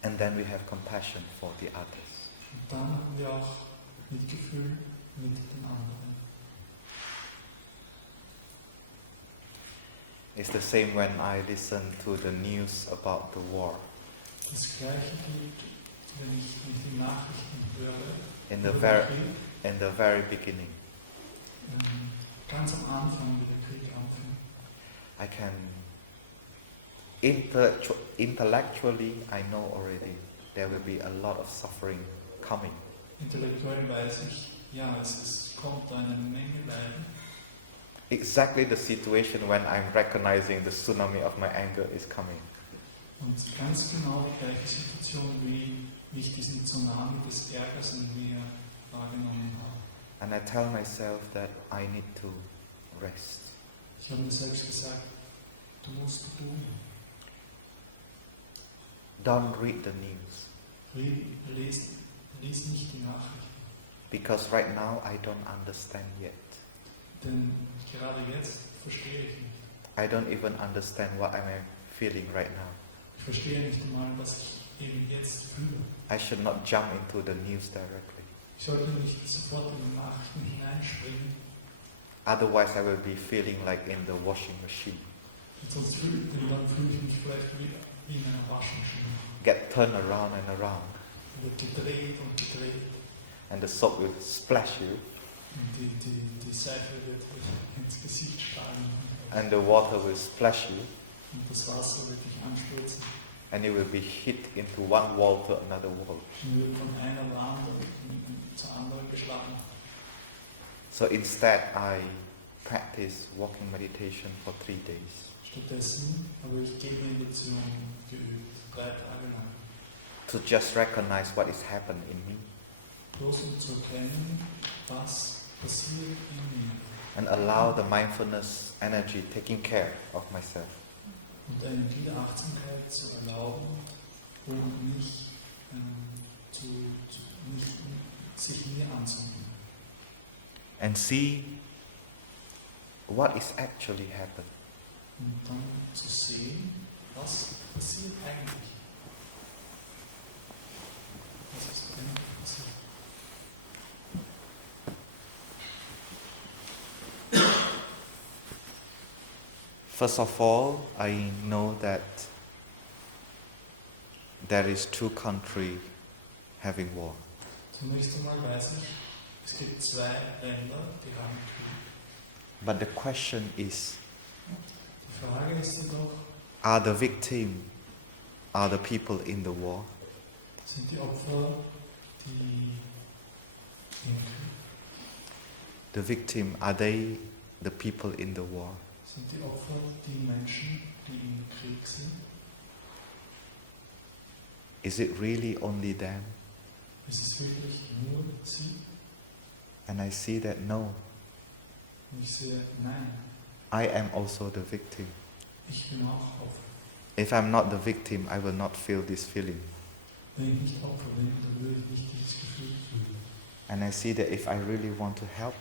And then we have compassion for the others. Und dann haben wir auch Mitgefühl mit den anderen. It's the same when I listen to the news about the war. Das Gleiche gilt, wenn ich die Nachrichten höre. In the über den Krieg. very beginning, Ganz am Anfang, wie der Krieg anfing. I can intellectually I know already there will be a lot of suffering coming. Intellektuell weiß ich, ja, es kommt eine Menge Leiden. Exactly the situation when I'm recognizing the tsunami of my anger is coming. Und ganz genau die gleiche Situation, wie ich diesen Tsunami des Ärgers in mir wahrgenommen habe. And I tell myself that I need to rest. Ich habe mir selbst gesagt, du musst ruhen. Don't read the news. Lies nicht die Nachrichten. Because right now I don't understand yet. Denn gerade jetzt verstehe ich nicht. I don't even understand what I'm feeling right now. Ich verstehe nicht einmal, was ich eben jetzt fühle. I should not jump into the news directly. Ich sollte nicht sofort in die Nachrichten hineinspringen. Otherwise I will be feeling like in the washing machine. Sonst fühle ich mich vielleicht wie in einer Waschmaschine. Get turned around and around. Wird gedreht und gedreht. And the soap will splash you. Und die Seife wird ins Gesicht strahlen. And the water will splash you. und das Wasser wird dich anstürzen. And you will be hit into one wall to another wall. Du wirst von einer Wand zur anderen geschlagen. So instead I practice walking meditation for 3 days. Stattdessen habe ich Gehmeditation geübt, 3 Tage lang. To just recognize what is happening in me. Bloß um zu erkennen, was passiert in mir. And allow the mindfulness energy taking care of myself. Und eine diese Achtsamkeit zu erlauben, um sich mir anzunehmen. And see what is actually happening. Und dann zu sehen, was passiert eigentlich. Was ist eigentlich passiert? First of all, I know that there is 2 countries having war. Zunächst einmal weiß ich, es gibt 2 Länder, die haben Krieg. But the question is, Die Frage ist jedoch, are the victims, are the people in the war? sind die Opfer die im Krieg? The victim, are they the people in the war? Sind die Opfer die Menschen, die im Krieg sind? Is it really only them? Ist es wirklich nur sie? And I see that no, Und ich sehe, nein, I am also the victim. ich bin auch Opfer. If I'm not the victim, I will not feel this feeling. Wenn ich nicht Opfer bin, dann würde ich nicht dieses Gefühl fühlen. And I see that if I really want to help,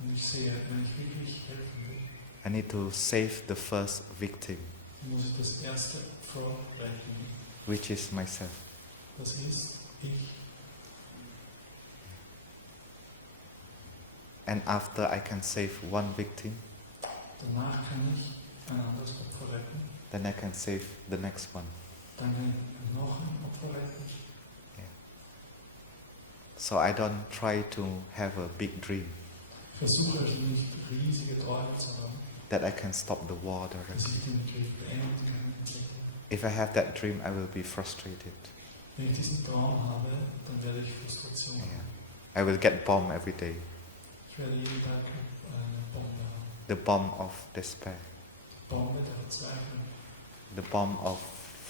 Und ich sehe, wenn ich wirklich helfen will, I need to save the first victim, dann muss ich das erste Opfer retten. which is myself. Das ist ich. And after I can save one victim, Danach kann ich ein anderes Opfer retten. then I can save the next one. Dann kann ich noch ein Opfer retten. So I don't try to have a big dream Versuche also nicht riesige Träume zu haben, that I can stop the war dass directly. ich den Krieg beenden kann. If I have that dream, I will be frustrated. Wenn ich diesen Traum habe, dann werde ich Frustration haben. I will get bombed every day. Ich werde jeden Tag eine Bombe haben. The bomb of despair, Die Bombe der Verzweiflung, the bomb of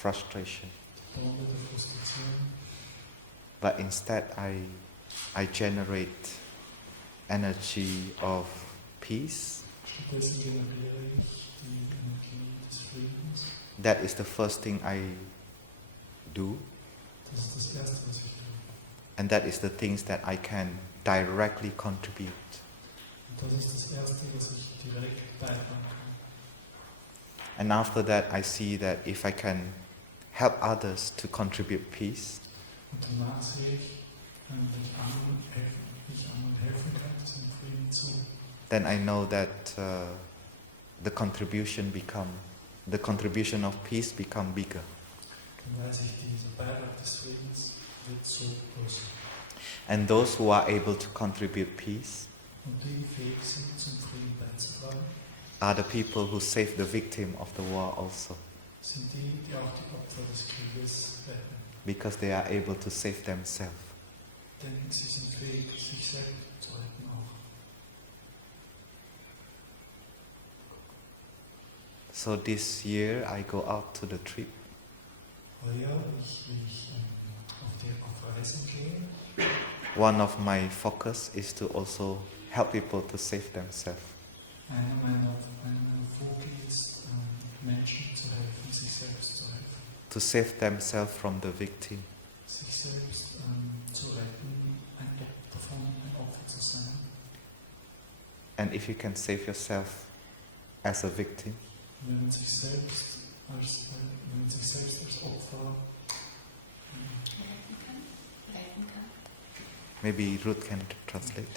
frustration. die Bombe der Frustration. But instead I generate energy of peace. Stattdessen generiere ich die Energie des Friedens. That is the first thing I do. Das ist das Erste, was ich tue. And that is the things that I can directly contribute. Und das ist das Erste, was ich direkt beitragen kann. And after that I see that if I can help others to contribute peace, Und danach sehe ich, wenn ich anderen helfen kann, zum Frieden zu. then I know that the contribution of peace become bigger. Dann weiß ich, dieser Beitrag des Friedens wird so groß. And those who are able to contribute peace Und die fähig sind, zum Frieden beizutragen, are the people who save the victim of the war also, sind die, die auch die Opfer des Krieges retten. because they are able to save themselves. Denn sie sind fähig, sich selbst zu retten auch. So this year I go out to the trip Heuer, wie ich auf Reisen gehe, one of my focus is to also help people to save themselves. einer meiner Fokus ist, Menschen zu helfen, sich selbst zu helfen. To save themselves from the victim. Sich selbst zu retten, ein Opfer zu sein. And if you can save yourself as a victim, Wenn man sich selbst als Opfer Retten kann. maybe Ruth can translate.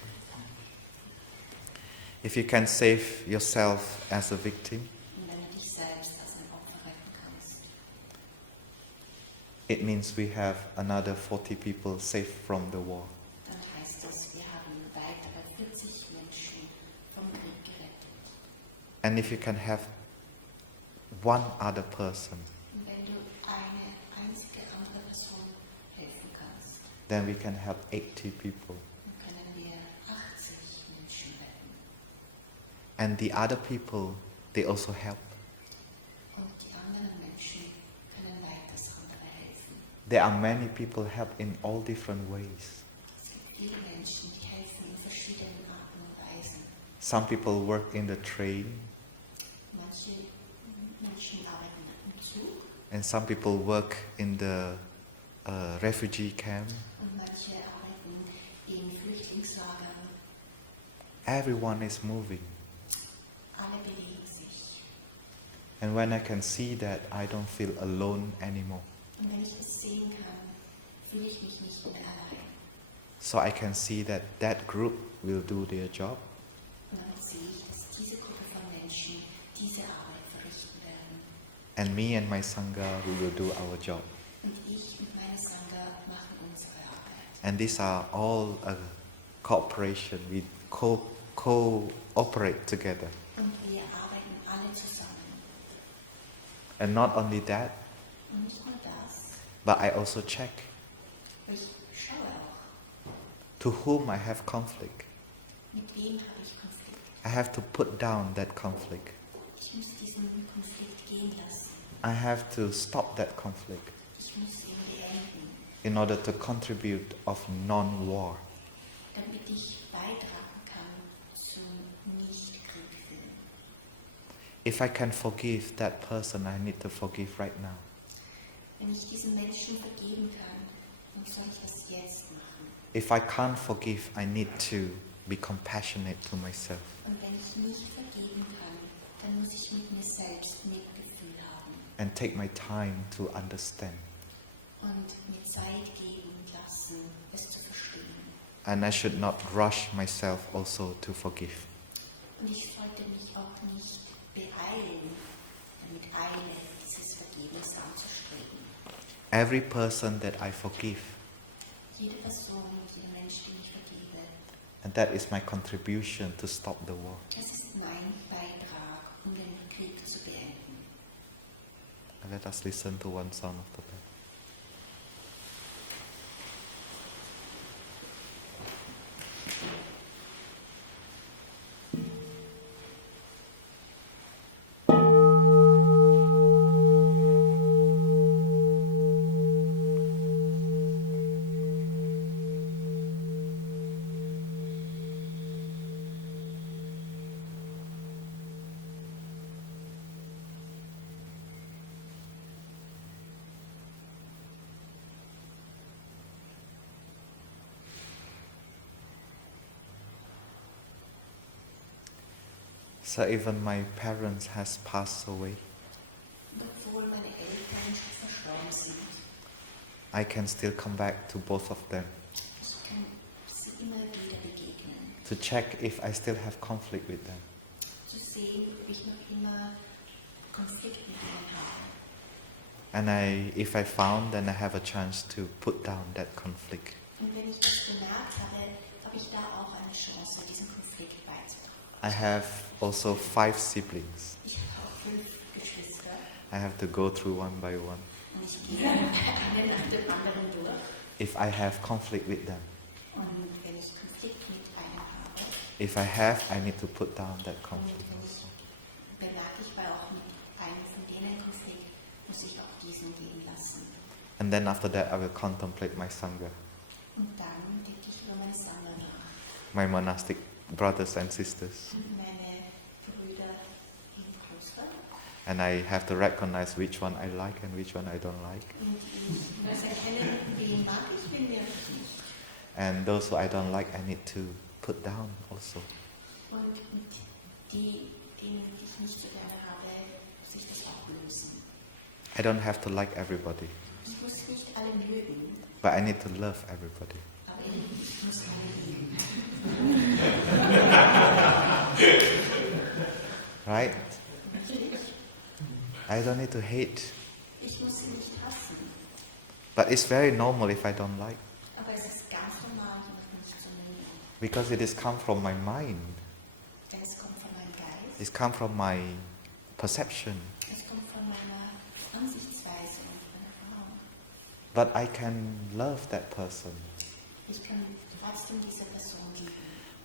If you can save yourself as a victim, Und wenn du dich selbst als ein Opfer retten kannst, it means we have another 40 people saved from the war. dann heißt das, wir haben weitere 40 Menschen vom Krieg gerettet. And if you can have one other person, Und wenn du eine einzige andere Person helfen kannst, then we can help 80 people. dann können wir 80 Menschen retten. And the other people, they also help. Und die anderen Menschen können weiters andere helfen. There are many people help in all different ways. Es gibt viele Menschen, die helfen in verschiedenen Arten und Weisen. Some people work in the train, Manche Menschen arbeiten im Zug and some people work in the refugee camp. und manche arbeiten in Flüchtlingslagern. Everyone is moving. Alle bewegen sich. And when I can see that, I don't feel alone anymore. Und wenn ich das sehen kann, fühle ich mich nicht mehr allein. So I can see that that group will do their job, Und damit sehe ich, dass diese Gruppe von Menschen diese Arbeit verrichten werden. and me and my Sangha, we will do our job. Und ich und meine Sangha machen unsere Arbeit. And these are all a cooperation. We cooperate together. Und wir arbeiten alle zusammen. And not only that, Und nicht nur das, but I also check ich schaue auch, to whom I have conflict. mit wem habe ich Konflikt. I have to put down that conflict. Ich muss diesen Konflikt gehen lassen. I have to stop that conflict Ich muss ihn beenden, in order to contribute of non-war. damit ich beitragen kann zum Nicht-Krieg-Führen. If I can forgive that person, I need to forgive right now. Wenn ich diesen Menschen vergeben kann, dann soll ich das jetzt machen. If I can't forgive, I need to be compassionate to myself. Und wenn ich nicht vergeben kann, dann muss ich mit mir selbst Mitgefühl haben And take my time to understand. und mir Zeit geben lassen, es zu verstehen. And I should not rush myself also to forgive. Und ich sollte mich auch nicht beeilen, mit Eile dieses Vergebens anzustreben. Every person that I forgive, Jede Person, jeder Mensch, den ich vergebe, and that is my contribution to stop the war. das ist mein Beitrag, um den Krieg zu beenden. And let us listen to one song of the bell. So even my parents has passed away, Und obwohl meine Eltern schon verstorben sind, I can still come back to both of them ich kann sie immer wieder begegnen, to check if I still have conflict with them. zu sehen, ob ich noch immer Konflikt mit ihnen habe. And if I found, then I have a chance to put down that conflict. Und wenn ich das bemerkt habe ich da auch eine Chance, diesen Konflikt beizutragen. I have also 5 siblings. Ich habe auch 5 Geschwister I have to go through one by one. und ich gehe einen nach dem anderen durch. If I have conflict with them, Und wenn ich Konflikt mit einem habe, if I have, I need to put down that und conflict wenn also. ich bemerke, ich bei auch mit einem von denen Konflikt, muss ich auch diesen gehen lassen. And then after that, I will contemplate my Sangha, Und dann denke ich über meine Sammlung nach. my monastic brothers and sisters. Und meine Brüder im Kloster. And I have to recognize which one I like and which one I don't like. Und ich muss erkennen, wen mag ich, wen mag ich nicht. And those who I don't like, I need to put down also. Und mit die, denen ich nicht so gerne habe, muss ich das auch lösen. I don't have to like everybody, Ich muss nicht alle mögen, but I need to love everybody. aber ich muss alle lieben. Right? Natürlich, I don't need to hate. ich muss sie nicht hassen. But it's very normal if I don't like. Aber es ist ganz normal, jemanden nicht zu mögen. Because it is come from my mind. Denn es kommt von meinem Geist, It's come from my perception. es kommt von But I can love that person Ich kann trotzdem diese Person lieben,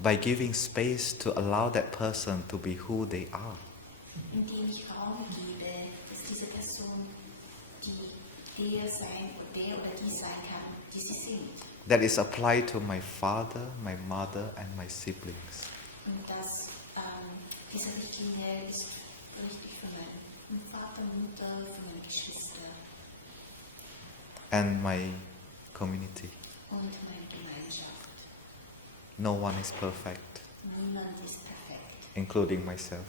by giving space to allow that person to be who they are. indem ich Raum gebe, dass diese Person der oder die sein kann, die sie sind. That is applied to my father, my mother, and my siblings. Und diese Richtlinie ist richtig für meinen Vater, Mutter, für meine Geschwister And my community. und meine Gemeinschaft. No one is perfect, Niemand ist perfekt including myself.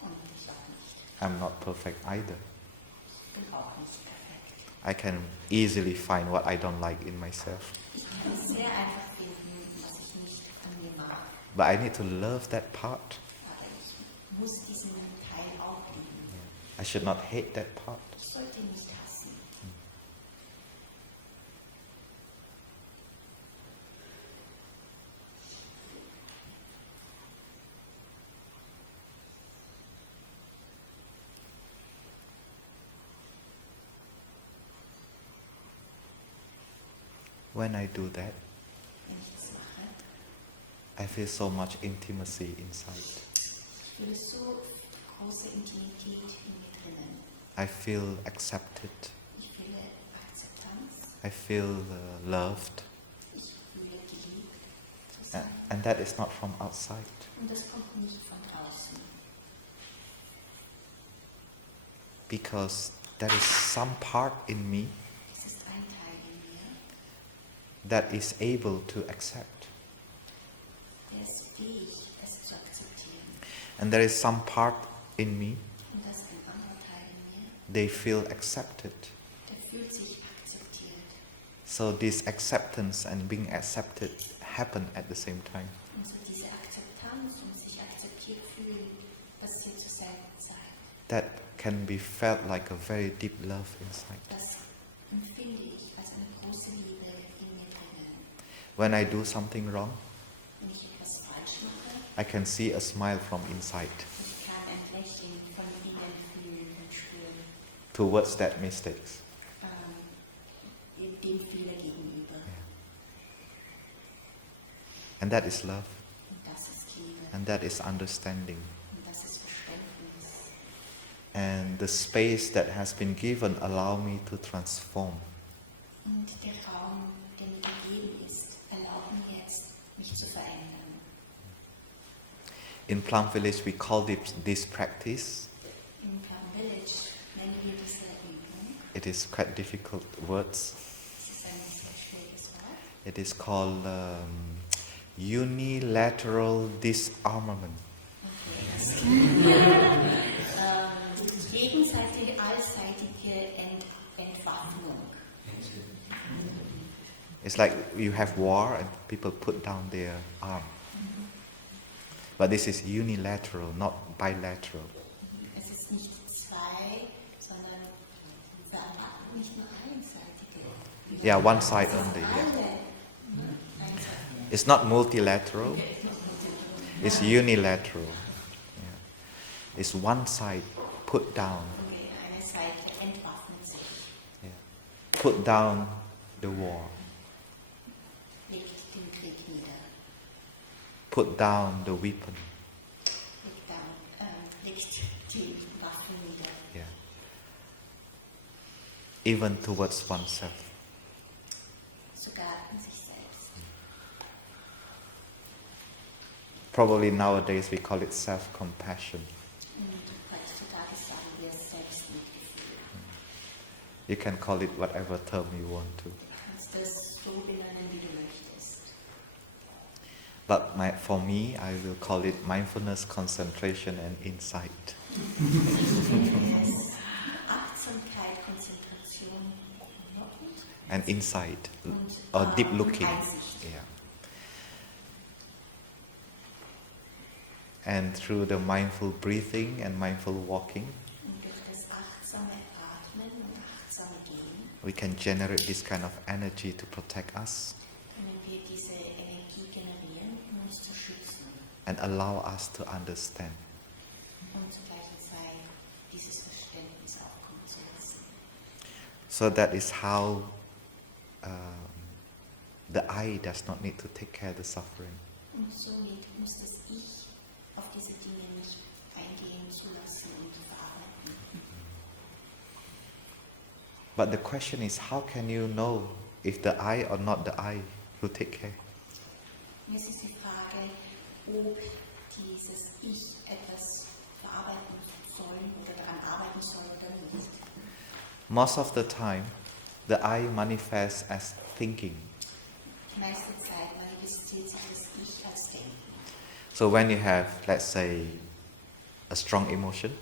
und ich auch nicht. I'm not perfect either. Ich bin auch nicht perfekt. I can easily find what I don't like in myself. Ich kann es sehr einfach finden, was ich nicht an mir mag. But I need to love that part. Aber ich muss diesen Teil auch lieben. I should not hate that part. Ich sollte ihn nicht hassen. When I do that, Wenn ich das mache, I feel so much intimacy inside. ich fühle so große Intimität in mir drinnen. I feel accepted. Ich fühle Akzeptanz. I feel loved. Ich fühle geliebt zu sein. And that is not from outside. Und das kommt nicht von draußen. Because there is some part in me Es ist ein Teil in mir, that is able to accept. der ist fähig, es zu akzeptieren. And there is some part in me, Und das ist ein anderer Teil in mir, they feel accepted. der fühlt sich akzeptiert. So this acceptance and being accepted happen at the same time. Und so diese Akzeptanz und sich akzeptiert fühlen, passiert zur selben Zeit. That can be felt like a very deep love inside. Das empfinde ich als eine große Liebe in mir drinnen. When I do something wrong, Wenn ich etwas falsch mache, I can see a smile from inside ich kann ein Lächeln von innen fühlen und spüren, towards that mistakes. dem Fehler gegenüber. And that is love. Und das ist Liebe. And that is understanding. Und das ist Verständnis. And the space that has been given allow me to transform. Und der Raum, der mir gegeben ist, erlaubt mir jetzt, mich zu verändern. In Plum Village, we call this practice. Im Plum Village nennen wir diese Übung. It is quite difficult words. Es ist ein sehr schwieriges Wort. It is called unilateral disarmament. Gegenseitige, allseitige Entwaffnung. It's like you have war and people put down their arm. But this is unilateral, not bilateral. Es ist nicht zwei, sondern nicht nur einseitige. Yeah, one side only. Yeah. Alle. It's not multilateral. It's unilateral. Yeah. It's one side put down. Okay, eine Seite entwaffnet sich, Yeah. Put down the war. legt den Krieg nieder, Put down the weapon. legt die Waffen nieder. Yeah. Even towards oneself. Sogar in sich selbst. Probably nowadays we call it self-compassion. Und heutzutage sagen wir Selbstmitgefühl. You can call it whatever term you want to. Du kannst das so benennen, wie du möchtest. But for me, I will call it mindfulness, concentration and insight. Achtsamkeit, Konzentration And insight, und or deep looking. Einsicht. Yeah. And through the mindful breathing and mindful walking, Und durch das achtsame Atmen und achtsame Gehen we can generate this kind of energy to protect us können wir diese Energie generieren, um uns zu schützen and allow us to understand. und zur gleichen Zeit dieses Verständnis aufkommen zu lassen. So that is how the I does not need to take care of the suffering. Und somit muss das Ich auf diese Dinge nicht eingehen, zulassen und verarbeiten. But the question is, how can you know if the I or not the I will take care? Jetzt ist die Frage, ob dieses Ich etwas verarbeiten soll oder daran arbeiten soll oder nicht. Most of the time, the I manifests as thinking. Die meiste Zeit manifestiert sich das Ich als Denken. So when you have, let's say, a strong emotion,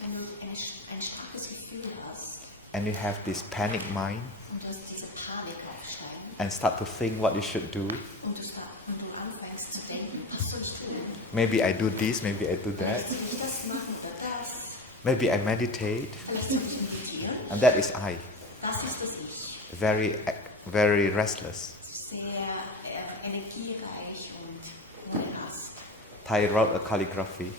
Wenn du ein starkes Gefühl hast and you have this panic mind, und du hast diese Panik aufsteigen and start to think what you should do, und du anfängst zu denken, was soll ich tun? maybe I do this, maybe I do that, Soll ich das machen oder das? maybe I meditate, Vielleicht soll ich meditieren? and that is I, Das ist das Ich. very restless. Sehr energiereich und ohne Rast. Thai wrote a calligraphy.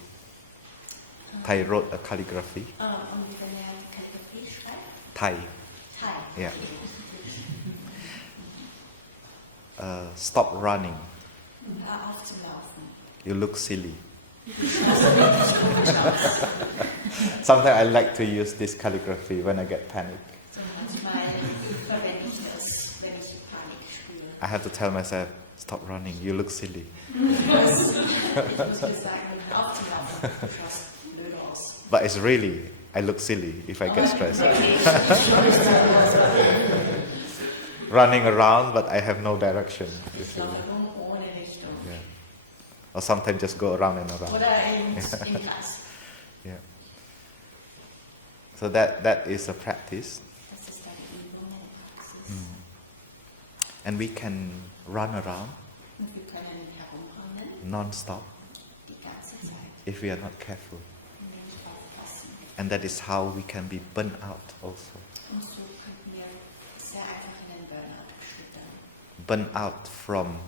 Thai wrote a calligraphy. Und wenn er Kalligrafie schreibt? Thai. Thai. Yeah. Stop running. Hör auf zu laufen. You look silly. Sometimes I like to use this calligraphy when I get panic. So manchmal verwende ich das, wenn ich Panik spüre. I have to tell myself, stop running, you look silly. Ich muss mir sagen, hör auf zu laufen. Du schaust blöd aus. But it's really, I look silly if I get stressed. Running around, but I have no direction. You Ich see. laufe rum ohne Richtung. Yeah. Or sometimes just go around and around. Oder im Kreis. Yeah. So that is a practice. Das ist eine Übung, eine Praxis. And we can run around Und wir können herumrennen, non-stop die ganze Zeit, if we are not careful. wenn wir nicht aufpassen. And that is how we can be burnt out also. Und so könnten wir sehr einfach in einen Burnout abschlittern. Burnt out from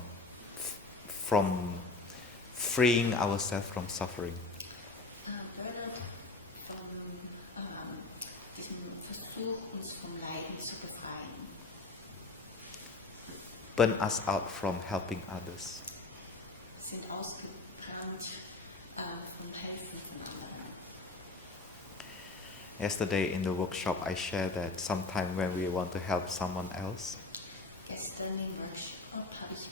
freeing ourselves from suffering. Burnout von diesem Versuch, uns vom Leiden zu befreien. Burn us out from helping others. Sind ausgebrannt vom Helfen von anderen. Yesterday in the workshop I shared that sometime when we want to help someone else, Gestern im Workshop habe ich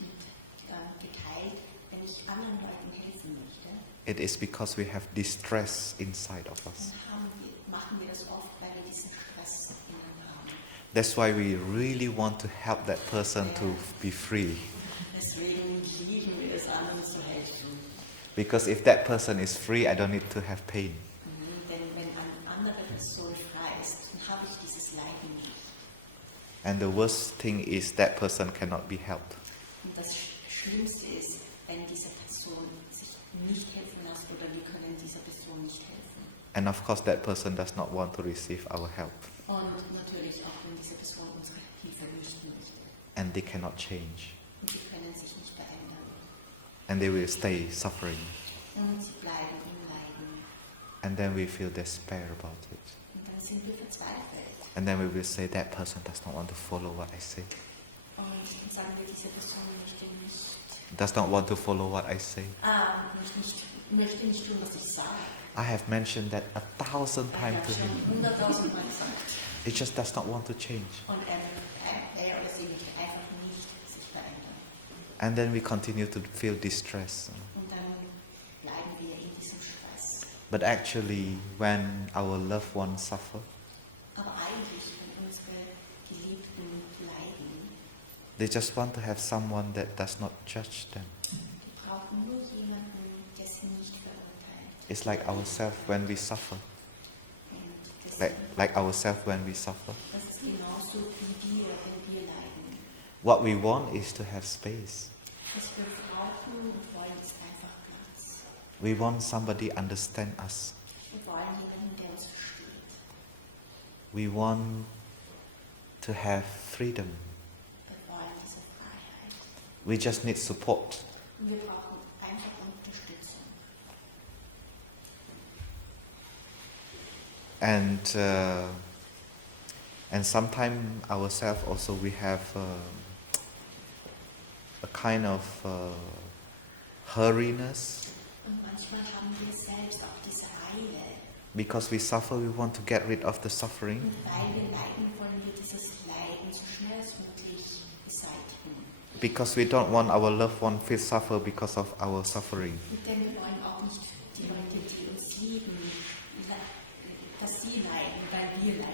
geteilt, wenn ich anderen Leuten helfen möchte, it is because we have distress inside of us. dann machen wir das oft, weil wir diesen Stress innen haben. That's why we really want to help that person to be free. Deswegen lieben wir es, anderen zu helfen. Because if that person is free, I don't need to have pain. Denn wenn eine andere Person frei ist, dann habe ich dieses Leiden nicht. And the worst thing is that person cannot be helped. Und das Schlimmste ist, wenn diese Person sich nicht helfen lässt oder wir können dieser Person nicht helfen. And of course that person does not want to receive our help. Und natürlich auch, wenn diese Person unsere Hilfe nicht möchte. And they cannot change. Und sie können sich nicht verändern. And they will stay suffering. Und sie bleiben im Leiden. And then we feel despair about it. Und dann sind wir verzweifelt. And then we will say that person does not want to follow what I say. Und dann sagen wir, diese Person Does not want to follow what I say. möchte nicht tun, was ich sage. I have mentioned that 1,000 times to him. 100.000 Mal gesagt. He just does not want to change. Und er oder sie möchte einfach nicht sich verändern. And then we continue to feel distress. Und dann bleiben wir in diesem Stress. But actually, when our loved ones suffer, Aber eigentlich, wenn unsere Geliebten leiden, they just want to have someone that does not judge them. die brauchen nur jemanden, der sie nicht verurteilt. It's like ourselves when we suffer. Und das, Like ourselves when we suffer. das ist genauso wie wir, wenn wir leiden. What we want is to have space. Was wir brauchen und wollen, ist einfach Platz. We want somebody understand us. Wir wollen jemanden, der uns versteht. We want to have freedom. Wir wollen diese Freiheit. We just need support. Und wir brauchen einfach Unterstützung. And And sometimes ourselves also we have a kind of hurriness. Und manchmal haben wir selbst auch diese Eile. Because we suffer, we want to get rid of the suffering. Und weil wir leiden, wollen wir dieses Leiden so schnellstmöglich beseitigen. Because we don't want our loved one to suffer because of our suffering. Denn wir wollen auch nicht die Leute, die uns lieben, dass sie leiden, weil wir leiden.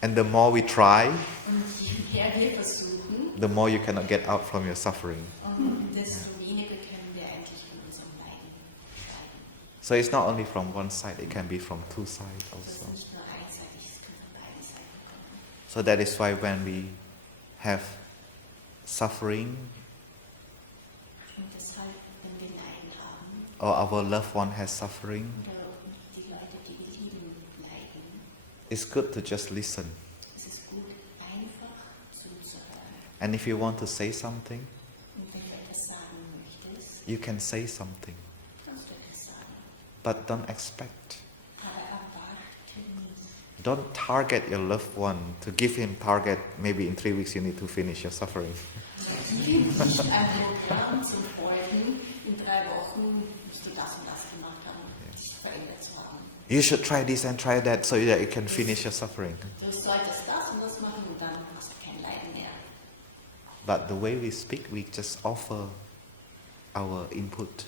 And the more we try, Und je mehr wir versuchen, the more you cannot get out from your suffering. und desto weniger können wir endlich von unserem Leiden scheiden. So it's not only from one side, it can be from two sides Das also. ist nicht nur einseitig, es kann von beiden Seiten kommen. So that is why when we have suffering, Und deshalb, wenn wir Leiden haben, or our loved one has suffering, oder die Leute, die wir lieben, leiden, it's good to just listen. es ist gut, einfach zuzuhören. And if you want to say something, Und wenn du etwas sagen möchtest, you can say something. kannst du etwas sagen. But don't expect. Aber erwarte nicht. Don't target your loved one to give him target, maybe in 3 weeks you need to finish your suffering. Gib nicht ein Programm zum Folgen, in 3 Wochen musst du das und das gemacht haben, um dich verändert zu haben. You should try this and try that so that you can finish your suffering. Du solltest das und das machen und dann hast du kein Leiden mehr. But the way we speak, we just offer our input.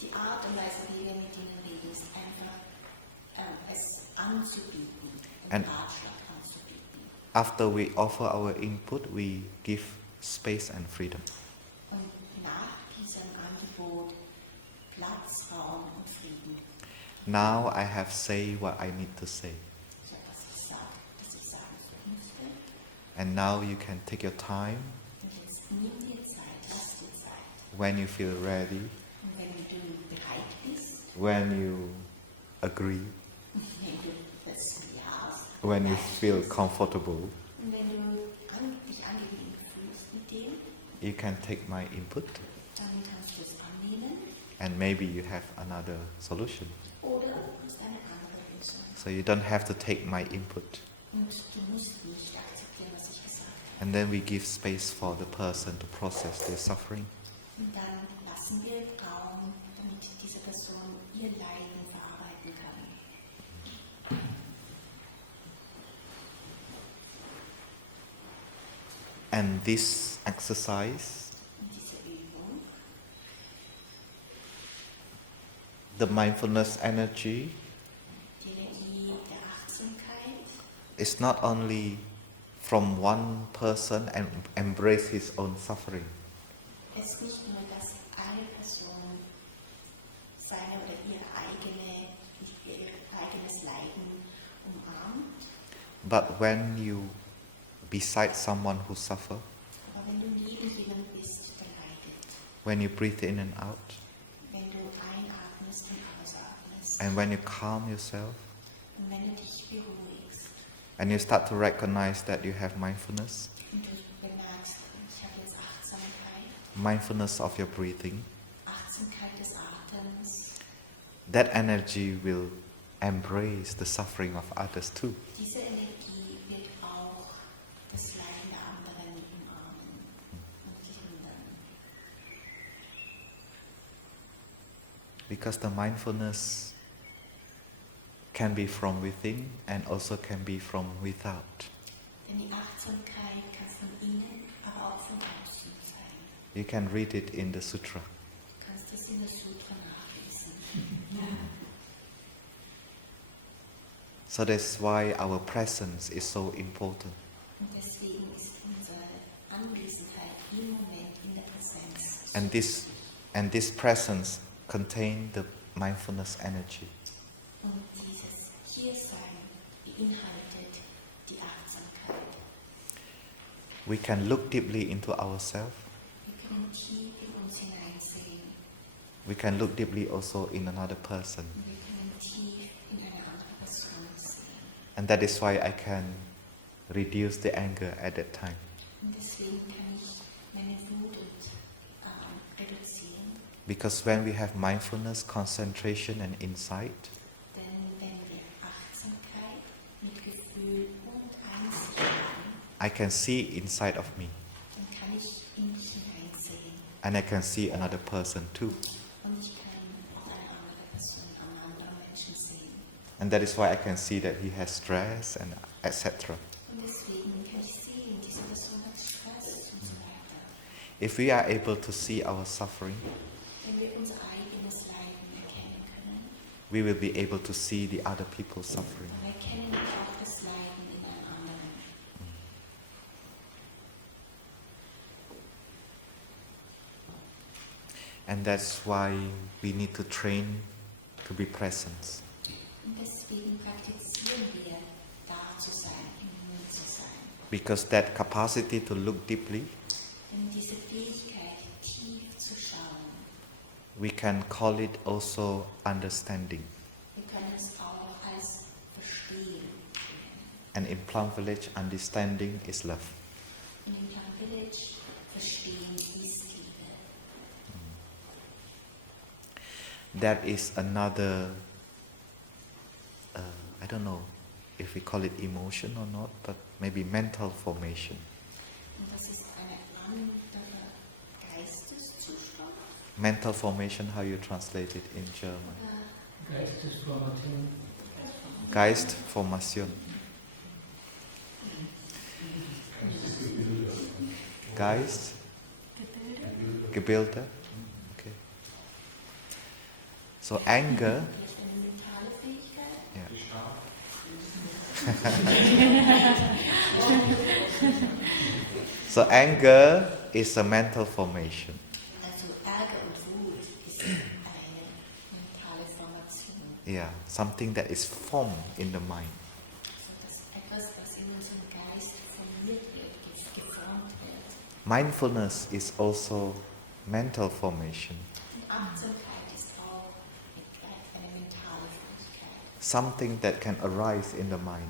Die Art und Weise, wie wir mit ihnen reden, ist einfach es anzubieten, einen And- Ratschlag anzubieten. After we offer our input, we give space and freedom. Und nach diesem Angebot Platz, Raum und Frieden. Now I have say what I need to say. So etwas gesagt, das ich sagen musste. And now you can take your time. Und jetzt nimm dir Zeit, lass dir Zeit. When you feel ready, Und wenn du bereit bist, when you agree, wenn du das Ja hast, when you feel comfortable, und wenn du dich angenehm fühlst mit dem, you can take my input dann kannst du es annehmen and maybe you have another solution. oder du hast eine andere Lösung. So you don't have to take my input. Und du musst nicht akzeptieren, was ich gesagt habe. And then we give space for the person to process their suffering. Und dann lassen wir Raum, damit diese Person ihr Leiden verarbeiten kann. And this exercise, Und diese Übung, the mindfulness energy, die Energie der Achtsamkeit, is not only from one person and embrace his own suffering. ist nicht nur, dass eine Person seine oder ihr eigenes Leiden umarmt, But when you beside someone who suffer, aber wenn du neben jemandem bist, der leidet, when you breathe in and out, wenn du einatmest und ausatmest and when you calm yourself, und wenn du dich beruhigst and you start to recognize that you have mindfulness, und du bemerkst, ich habe jetzt Achtsamkeit, mindfulness of your breathing, Achtsamkeit des Atems, that energy will embrace the suffering of others too. diese Energie wird auch das Leiden der anderen umarmen und lindern. Because the mindfulness can be from within and also can be from without. Denn die Achtsamkeit kann von innen, aber auch von außen sein. You can read it in the sutra. Du kannst es in der Sutra nachlesen. So that's why our presence is so important. Und deswegen ist unsere Anwesenheit im Moment in der Präsenz. And this presence contains the mindfulness energy. Und dieses Hiersein beinhaltet die Achtsamkeit. We can look deeply into ourselves. Wir können tief in uns hineinsehen. We can look deeply also in another person. Und wir können tief in eine andere Person sehen. And that is why I can reduce the anger at that time. Und deswegen kann ich meine Wut reduzieren. Because when we have mindfulness, concentration and insight, Denn wenn wir Achtsamkeit mit Gefühl und I can see inside of me. dann kann ich in dich hineinsehen. And I can see another person too. Und ich kann auch eine andere Person, einen anderen Menschen sehen. And that is why I can see that he has stress and etc. Und deswegen kann ich sehen, diese Person hat Stress und so weiter. If we are able to see our suffering, Wenn wir unser eigenes Leiden erkennen können, we will be able to see the other people's suffering. dann erkennen wir auch das Leiden in einem anderen. And that's why we need to train to be present. Und deswegen praktizieren wir, da zu sein, im Moment zu sein. Because that capacity to look deeply, Denn diese Fähigkeit, tief zu schauen, we can call it also understanding. wir können es auch als Verstehen nennen. And in Plum Village, understanding is love. Und im Plum Village Verstehen ist Liebe. That is another, I don't know if we call it emotion or not, but maybe mental formation. Und das ist ein anderer Geisteszustand. Mental formation, how you translate it in German? Geistesformation. Geistformation. Geist? Gebilde? Okay. So anger, Vielleicht eine mentale Fähigkeit. so anger is a mental formation. Also Ärger und Wut ist eine mentale Formation. Yeah, something that is formed in the mind. Also das ist etwas, was in unserem Geist formiert wird, geformt wird. Mindfulness is also mental formation. Und Achtsamkeit ist auch eine mentale Fähigkeit. Something that can arise in the mind.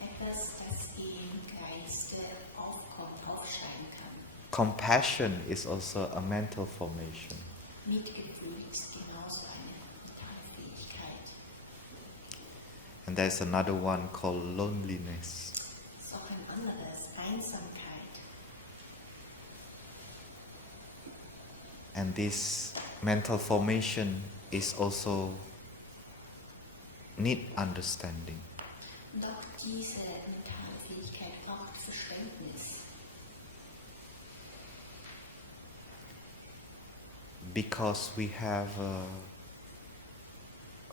Etwas, das im Geiste aufkommt, aufsteigen kann. Compassion is also a mental formation. Mitgefühl ist genauso eine mentale Fähigkeit. And there's another one called loneliness. Es ist auch ein anderes, Einsamkeit. And this mental formation is also need understanding. Und auch diese mentale Fähigkeit braucht Verständnis. Because we have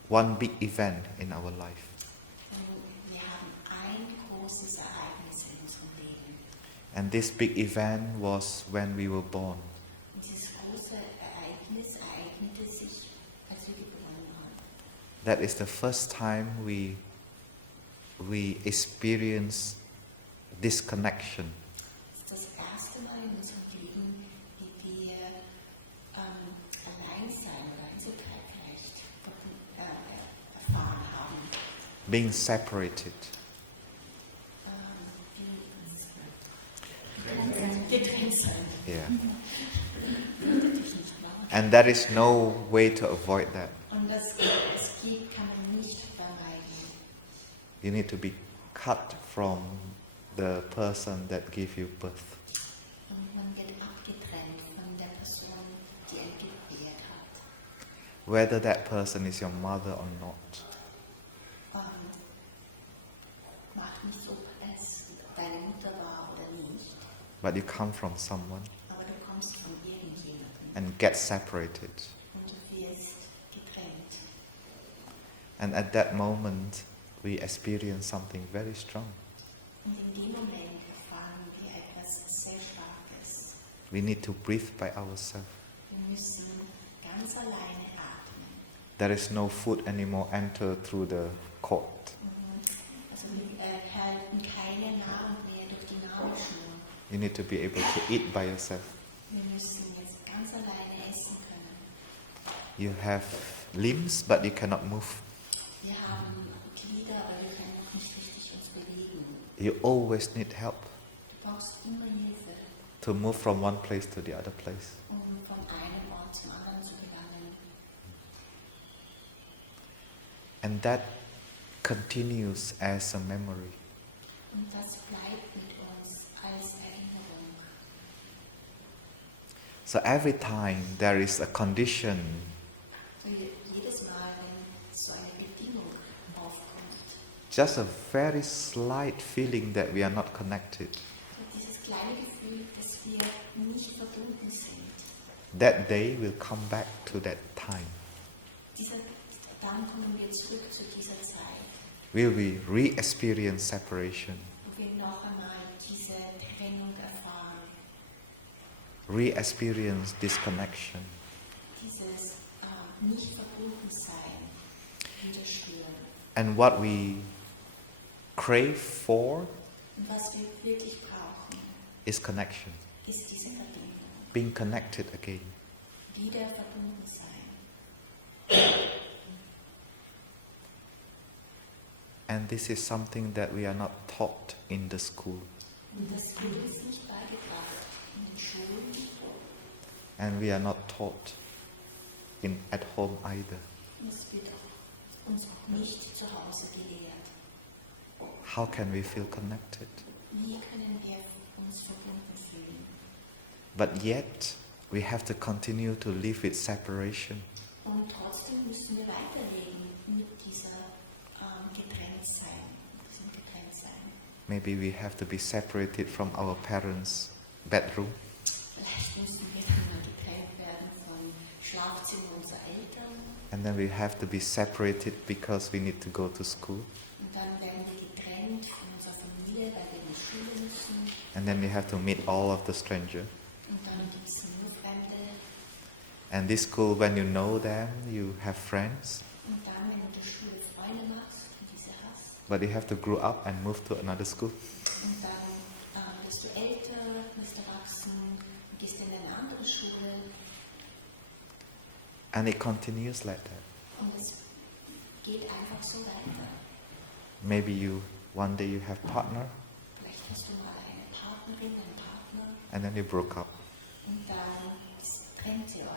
one big event in our life. Und wir haben ein großes Ereignis in unserem Leben. And this big event was when we were born. Und dieses große Ereignis ereignete sich, als wir geboren waren. That is the first time we experience disconnection. Das ist das erste Mal in unserem Leben, wie wir Alleinsein oder Einsamkeit vielleicht erfahren haben. Being separated. Getrennt sein. Yeah. Würde dich nicht wahr? And there is no way to avoid that. Und das geht, kann man nicht vermeiden. You need to be cut from the person that gave you birth. Und man wird abgetrennt von der Person, die einen gebärt hat. Whether that person is your mother or not. Macht nicht, ob es deine Mutter war oder nicht, But you come from someone aber du kommst von irgendjemandem and get separated. und du wirst getrennt. And at that moment, we experience something very strong. Und in dem Moment erfahren wir etwas sehr Starkes. We need to breathe by ourselves. Wir müssen ganz alleine atmen. There is no food anymore enter through the cord. Also wir erhalten keine Nahrung mehr durch die Nabelschnur. You need to be able to eat by yourself. Wir müssen jetzt ganz alleine essen können. You have limbs, but you cannot move. Wir haben Glieder, aber wir können noch nicht richtig uns bewegen. You always need help Du brauchst immer Hilfe, to move from one place to the other place. um von einem Ort zum anderen zu gelangen. And that continues as a memory. Und das bleibt mit uns So every time there is a condition, So jedes Mal, wenn so eine Bedingung aufkommt, just a very slight feeling that we are not connected, und dieses kleine Gefühl, dass wir nicht verbunden sind, that day will come back to that time. Dann kommen wir zurück zu dieser Zeit, Will we re-experience separation, wo wir noch einmal diese Trennung erfahren, re-experience disconnection, dieses Nicht-Verbunden-Sein wieder spüren. and what we crave for Und was wir wirklich brauchen, is connection, ist diese Verbindung. being connected again. Wieder verbunden sein. And this is something that we are not taught in the school. Und das wird uns nicht beigebracht in den Schulen And we are not taught at home either. und es wird auch uns auch nicht zu Hause gelehrt. How can we feel connected? Wie können wir uns verbunden fühlen? But yet, we have to continue to live with separation. Und trotzdem müssen wir weiterleben mit dieser diesem Getrenntsein. Maybe we have to be separated from our parents' bedroom. Vielleicht müssen wir dann mal getrennt werden vom Schlafzimmer unserer Eltern. And then we have to be separated because we need to go to school. Und dann werden wir getrennt von unserer Familie, weil wir in die Schule müssen. And then we have to meet all of the strangers. Und dann gibt es nur Fremde. And this school, when you know them, you have friends. Und dann, wenn du in der Schule Freunde machst und diese hast, But you have to grow up and move to another school. und dann wirst du älter, wirst erwachsen, gehst in eine andere Schule And it continues like that. und es geht einfach so weiter. Maybe one day you have partner, Vielleicht hast du mal eine Partnerin, einen Partner and then you broke up. und dann trennt ihr euch.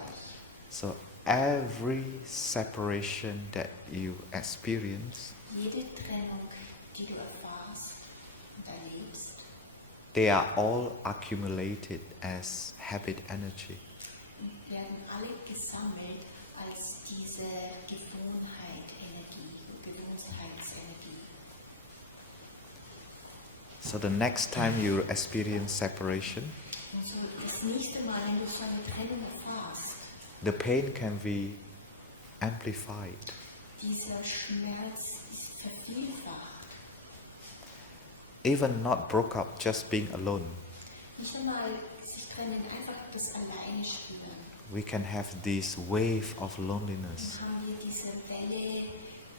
So every separation that you experience, Jede Trennung, die du erfahrst und erlebst, they are all accumulated as habit energy. werden alle gesammelt als diese Gewohnheitsenergie. So the next time you experience separation, Und so das nächste Mal, wenn du so eine Trennung erfährst, the pain can be amplified. dieser Schmerz ist vervielfacht. Even not broke up, just being alone, Nicht einmal sich trennen, einfach das alleine spüren. we can have this wave of loneliness. Dann haben wir diese Welle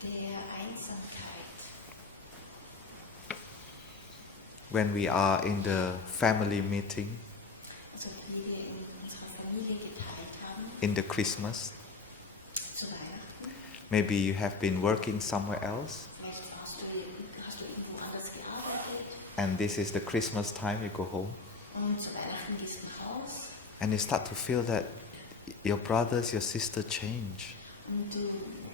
der Einsamkeit. When we are in the family meeting, Also wie wir in unserer Familie geteilt haben, in the Christmas, zu Weihnachten. maybe you have been working somewhere else, Vielleicht hast du irgendwo anders gearbeitet and this is the Christmas time you go home, und zu Weihnachten gehst du nach Haus and you start to feel that your brothers, your sister change. und du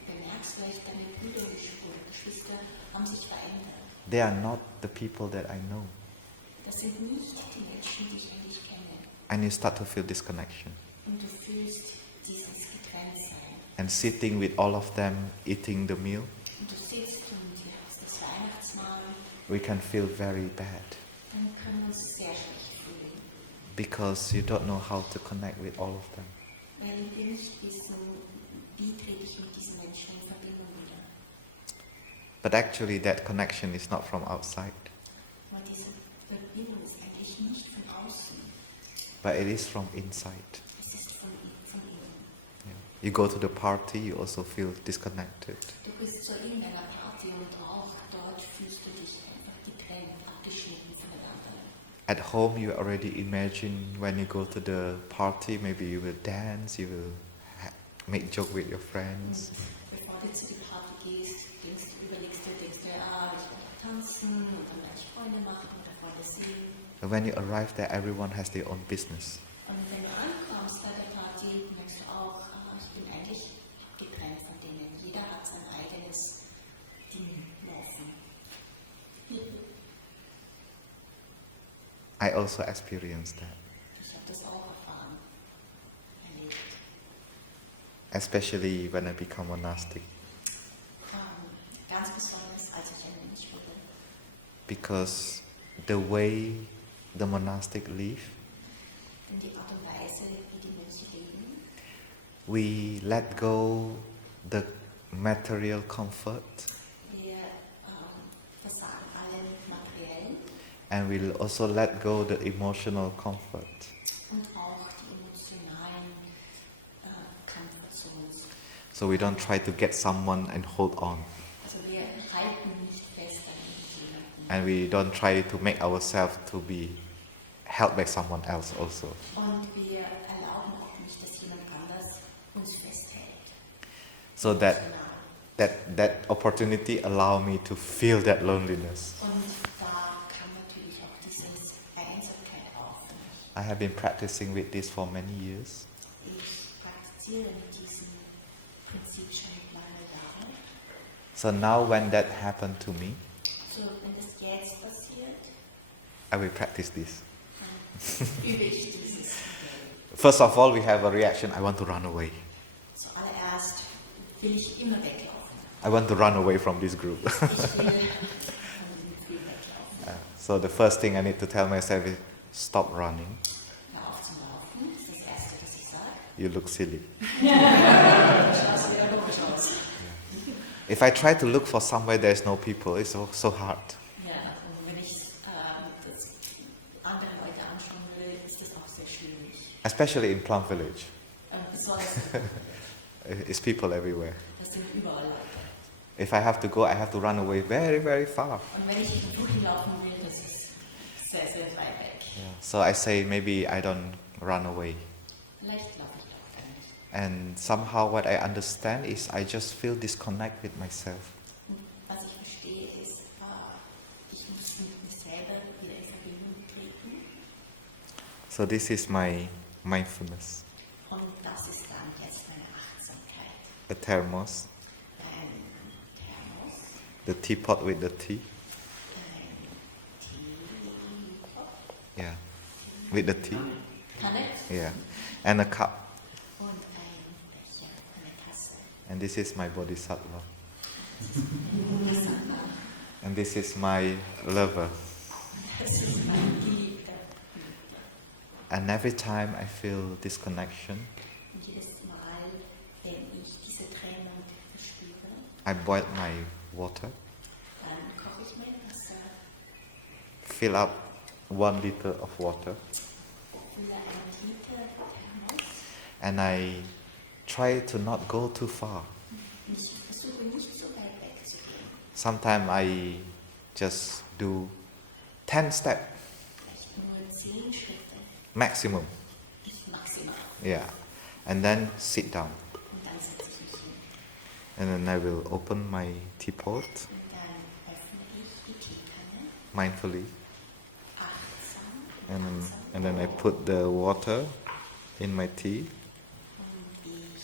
bemerkst vielleicht, deine Brüder oder Geschwister haben sich verändert. They are not the people that I know. Das sind nicht die Menschen, die ich eigentlich kenne. And you start to feel disconnection. Und du fühlst dieses Getrenntsein. And sitting with all of them, eating the meal, Und du sitzt und ihr hast das Weihnachtsmahl, we can feel very bad dann können wir uns sehr schlecht fühlen. because you don't know how to connect with all of them. Weil wir nicht wissen, wie trete ich mit diesen Menschen in Verbindung wieder. But actually that connection is not from outside, Aber diese Verbindung ist eigentlich nicht von außen, but it is from inside. es ist von innen. Yeah. You go to the party, you also feel disconnected. Du bist zu irgendeiner Party und auch dort fühlst du dich einfach getrennt, abgeschnitten voneinander. At home you already imagine when you go to the party, maybe you will dance, you will make joke with your friends. Bevor du zu der Party gehst, überlegst du, ich werde tanzen und dann werde ich Freunde machen oder Freunde sehen. But when you arrive there, everyone has their own business. Und wenn du ankommst bei der Party, merkst du auch, ich bin eigentlich getrennt von denen. Jeder hat sein eigenes Ding laufen. I also experienced that. Ich habe das auch erfahren. especially when I become monastic, Ganz besonders, als ich ein Mönch wurde. because the way the monastic live, Denn die Art und Weise, wie die Mönche leben, we let go the material comfort, wir versagen alle materiellen and we'll also let go the emotional comfort. und auch die emotionalen Comfort Zones. So we don't try to get someone and hold on, Also wir halten nicht fest an jemanden. and we don't try to make ourselves to be held by someone else also. Und wir erlauben auch nicht, dass jemand anders uns festhält. So that Emotional. that opportunity allow me to feel that loneliness. Und da kam natürlich auch diese Einsamkeit auf für mich. I have been practicing with this for many years. Ich praktiziere mit diesem Prinzip schon lange Jahre. So now when that happened to me, So, wenn das jetzt passiert, I will practice this. dann übe ich dieses. First of all, we have a reaction, I want to run away. Zuallererst will ich immer weglaufen. I want to run away from this group. Ich will von diesem Gefühl weglaufen. So the first thing I need to tell myself is, stop running. Hör auf zu laufen, das ist das Erste, das ich sage. You look silly. Schaust wieder logisch aus. If I try to look for somewhere there's no people, it's so hard. Ja, und wenn ich das andere Leute anschauen würde, ist das auch sehr schwierig. Especially in Plum Village. Besonders, It's people everywhere. das sind überall Leute. If I have to go, I have to run away very, very far. Und wenn ich wohin laufen will, das ist sehr, sehr weit weg. So I say maybe I don't run away. Vielleicht laufe ich auch gar nicht. And somehow what I understand is I just feel disconnect with myself. Und was ich verstehe ist, ich muss mit mir selber wieder in Verbindung treten. So this is my mindfulness. Und das ist dann jetzt meine Achtsamkeit. A thermos, Ein Thermos, the teapot with the tea. ein Teepot, Yeah, with the tea. Kanne Yeah, and a cup. und ein Becher, eine Tasse. And this is my bodhisattva. And this is my lover. Das ist mein Geliebter. And every time I feel disconnection, Und jedes Mal, wenn ich diese Trennung verspüre, I boil my water, dann koche ich mein Wasser, fill up 1 liter of water, fülle einen Liter Thermos. and I try to not go too far. Und ich versuche nicht so weit wegzugehen. Sometimes I just do 10 steps Vielleicht nur 10 Schritte, maximum. maximal. Yeah, and then sit down, Und dann setze ich mich hin. and then I will open my teapot Und dann öffne ich die Teekanne, mindfully, achtsam, and then I put the water in my tea, und ich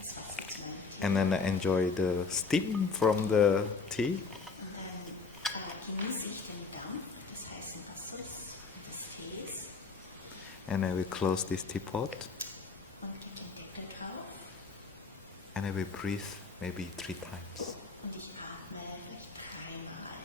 das Wasser zu meinem Tee. and then I enjoy the steam from the tea, Und dann genieße ich den Dampf des heißen Wassers und des Tees and I will close this teapot, und den Deckel drauf. and I will breathe maybe 3 times. Und ich atme vielleicht 3-mal.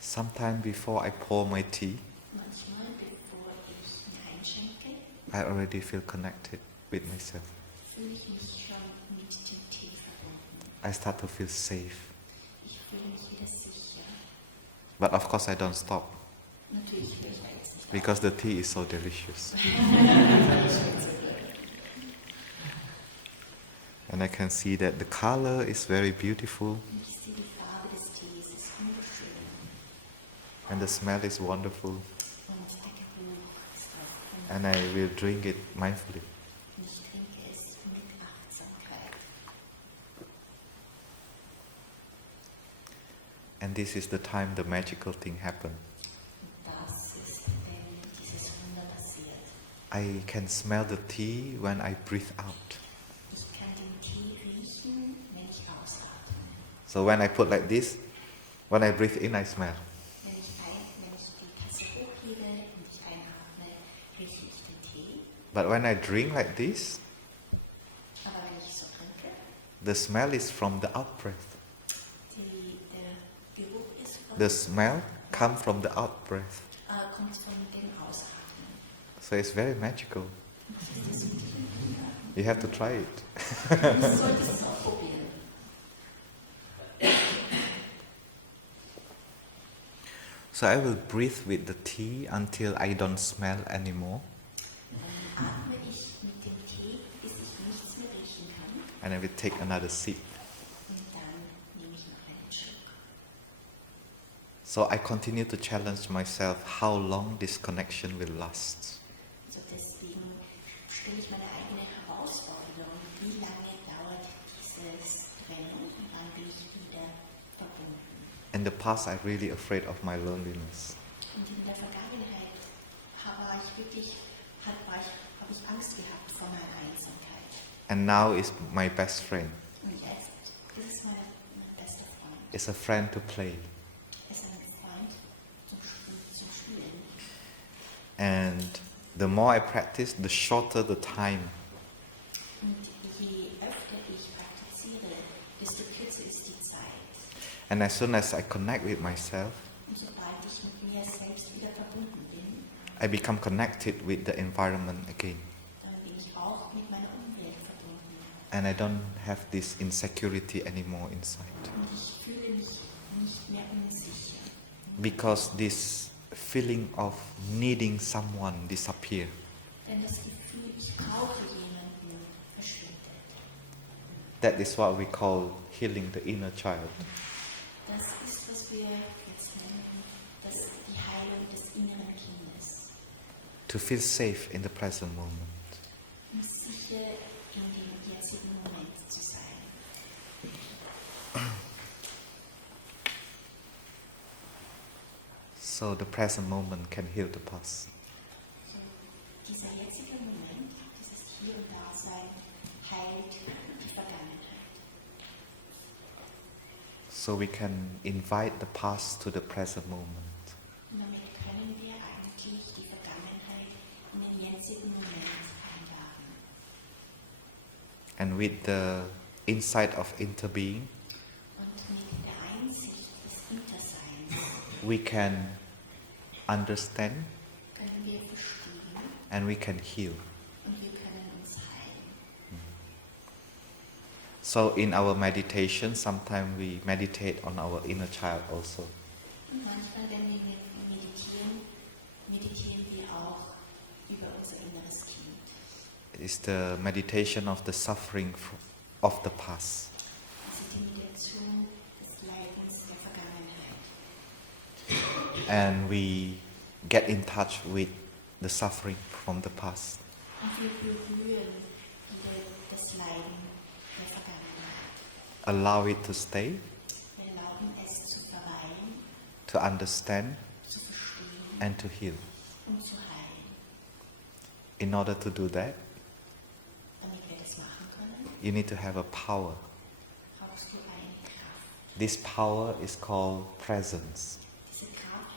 Sometime before I pour my tea, Manchmal, bevor ich mir einschenke, I already feel connected with myself. fühle ich mich schon mit dem Tee verbunden. I start to feel safe. Ich fühle mich wieder sicher. But of course I don't stop, Natürlich höre ich da jetzt nicht auf. because the tea is so delicious. And I can see that the color is very beautiful, Und ich sehe die Farbe des Tees, es ist wunderschön. and the smell is wonderful, Und der Geruch ist auch and I will drink it mindfully. und ich trinke es mit Achtsamkeit. And this is the time the magical thing happened. Und das ist, wenn dieses Wunder passiert. I can smell the tea when I breathe out. Ich kann den Tee riechen, wenn ich ausatme. So when I put like this, When I breathe in, I smell. Wenn ich die Tasse hochhebe und ich einatme, rieche ich den Tee. But when I drink like this, Aber wenn ich so trinke, the smell is from the out-breath. der Geruch ist von, The smell comes from the out-breath. kommt von dem Ausatmen. So it's very magical. Das ist wirklich ein Wunder. You have to try it. Du solltest es auch probieren. So I will breathe with the tea until I don't smell anymore. Dann atme ich mit dem Tee, bis ich nichts mehr riechen kann. And I will take another sip. Und dann nehme ich noch einen Schluck. So I continue to challenge myself how long this connection will last. Also deswegen stelle ich meine eigene Herausforderung, wie lange dauert dieses Trennung und dann bin ich wieder verbunden. In the past, I'm really afraid of my loneliness. Und in der Vergangenheit habe ich Angst gehabt vor meiner Einsamkeit. And now it's my best friend. Und jetzt ist es mein bester Freund. It's a friend to play. Es ist ein Freund zum Spielen. And the more I practice, the shorter the time. Und je öfter ich praktiziere, desto kürzer ist die Zeit. And as soon as I connect with myself, Und sobald ich mit mir selbst wieder verbunden bin, I become connected with the environment again. dann bin ich auch mit meiner Umwelt verbunden. And I don't have this insecurity anymore inside. Und ich fühle mich nicht mehr unsicher. Because this feeling of needing someone disappears. Denn das Gefühl, ich brauche jemanden, verschwindet. That is what we call healing the inner child. Das ist, was wir jetzt nennen, die Heilung des inneren Kindes. To feel safe in the present moment. Um sicher in dem jetzigen Moment zu sein. So the present moment can heal the past. So, dieser jetzige Moment, dieses Hier und Dasein, heilt die Vergangenheit. So we can invite the past to the present moment. Und damit können wir eigentlich die Vergangenheit in den jetzigen Moment einladen. And with the insight of interbeing, Und mit der Einsicht des Interseins we can understand können wir verstehen and we can heal. und wir können uns heilen. So in our meditation, sometimes we meditate on our inner child also. Und manchmal, wenn wir meditieren, meditieren wir auch über unser inneres Kind. It's the meditation of the suffering of the past. Also die Meditation des Leidens der Vergangenheit. And we get in touch with the suffering from the past. Und wir berühren wieder das Leiden der Vergangenheit. Allow it to stay, Wir erlauben es zu verweilen, to understand, zu verstehen and to heal. und zu heilen. In order to do that, Damit wir das machen können, you need to have a power. brauchst du eine Kraft. This power is called presence. Diese Kraft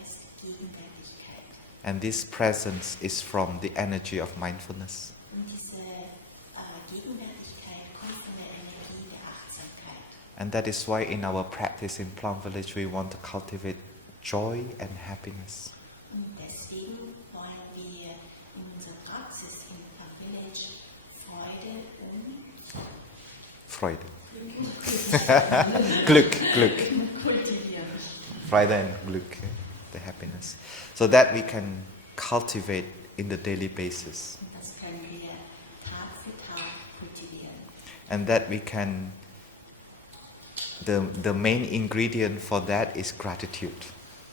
heißt Gegenwärtigkeit. And this presence is from the energy of mindfulness. Und diese Gegenwärtigkeit kommt von der Energie der Achtsamkeit. And that is why in our practice in Plum Village we want to cultivate joy and happiness. Und deswegen wollen wir in unserer Praxis in Plum Village Freude und Freude. Glück. kultivieren. Freude and Glück, the happiness. So that we can cultivate in the daily basis. Und das können wir Tag für Tag kultivieren. And that we can, the main ingredient for that is gratitude.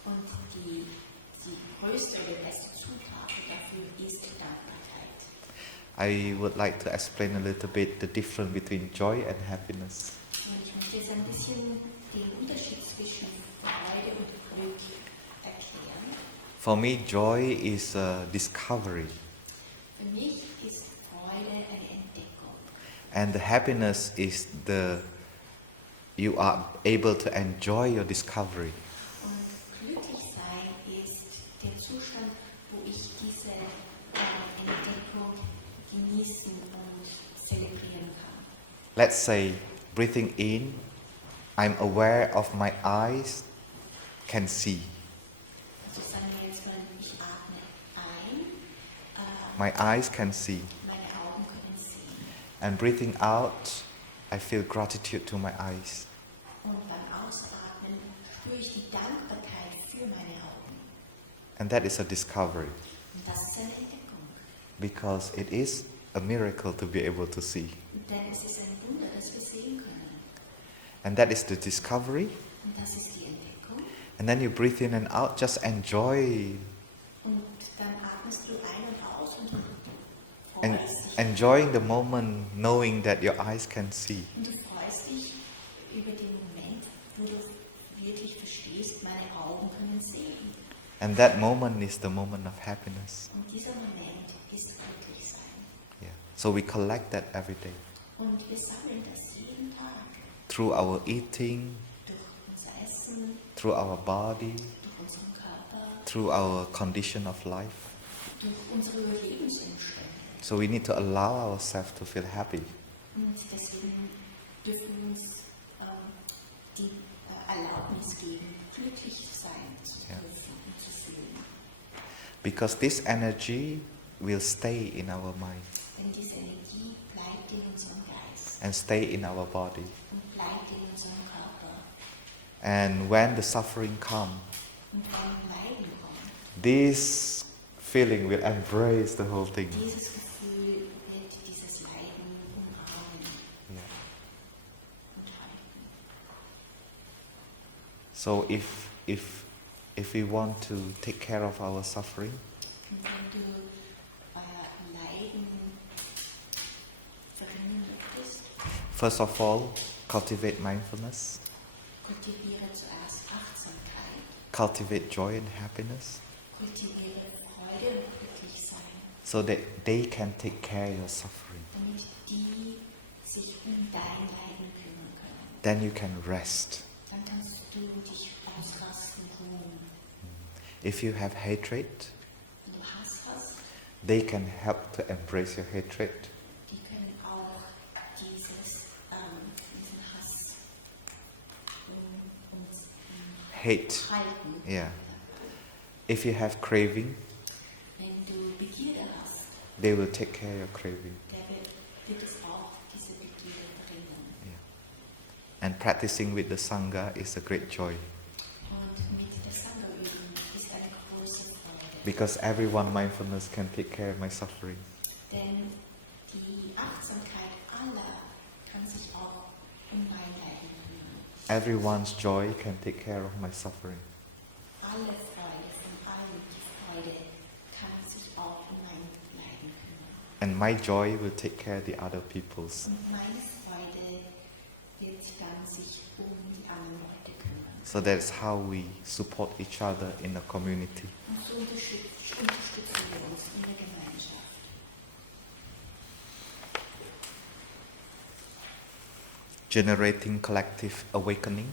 Und die größte oder beste Zutat dafür ist Dankbarkeit. I would like to explain a little bit the difference between joy and happiness. Und ich möchte jetzt ein bisschen den Unterschied zwischen Freude und Glück erklären. For me, joy is a discovery, Für mich ist Freude eine Entdeckung. and the happiness is the you are able to enjoy your discovery. Und glücklich sein ist der Zustand, wo ich diese Entdeckung genießen und zelebrieren kann. Let's say, breathing in, I'm aware of my eyes can see. Also sagen wir jetzt mal, ich atme ein, My eyes can see. meine Augen können sehen. And breathing out, I feel gratitude to my eyes. Und beim Ausatmen spüre ich die Dankbarkeit für meine Augen. And that is a discovery, Und das ist eine Entdeckung. because it is a miracle to be able to see. Denn es ist ein Wunder, dass wir sehen können. And that is the discovery. Und das ist die Entdeckung. And then you breathe in and out, just enjoy. Und dann atmest du ein und aus und And freust dich. enjoying the moment, knowing that your eyes can see. Und du freust dich über den Moment, wo du wirklich verstehst, meine Augen können sehen. And that moment is the moment of happiness. Und dieser Moment ist glücklich sein. Yeah. So we collect that every day. Und wir sammeln das jeden Tag. Through our eating, Durch unser Essen, through our body, durch unseren Körper, through our condition of life. durch unsere Lebensumstände. So we need to allow ourselves to feel happy. Und deswegen dürfen wir uns die Erlaubnis geben, glücklich sein zu Ja. dürfen und zu fühlen. Because this energy will stay in our mind Denn diese Energie bleibt in unserem Geist and stay in our body. und bleibt in unserem Körper. And when the suffering comes, Und wenn Leiden kommt, this feeling will embrace the whole thing. dieses Gefühl wird dieses Leiden umarmen Yeah. und halten. So if we want to take care of our suffering, Und wenn du Leiden verringern möchtest, first of all, cultivate mindfulness, kultiviere zuerst Achtsamkeit, cultivate joy and happiness, kultiviere Freude und Glücklichsein, so that they can take care of your suffering. damit die sich dein Leiden kümmern können. Then you can rest. Dann kannst du dich ausrasten, ruhen. If you have hatred, Wenn du Hass hast, they can help to embrace your hatred. die können auch diesen Hass Hate. halten. Yeah. If you have craving, Wenn du Begierde hast, they will take care of your craving. wird es auch diese Begierde verringern. Yeah. And practicing with the Sangha is a great joy, Und mit der Sangha-Übung ist eine große Freude. because everyone mindfulness can take care of my suffering. Denn die Achtsamkeit aller kann sich auch mein Leiden kümmern. Everyone's joy can take care of my suffering. Alle Freude von allen, die Freude kann sich auch mein Leiden kümmern. And my joy will take care of the other people's. Und meine Freude wird dann sich die anderen Leute kümmern. So that's how we support each other in the community. Und so unterstützen wir uns in der Gemeinschaft. Generating collective awakening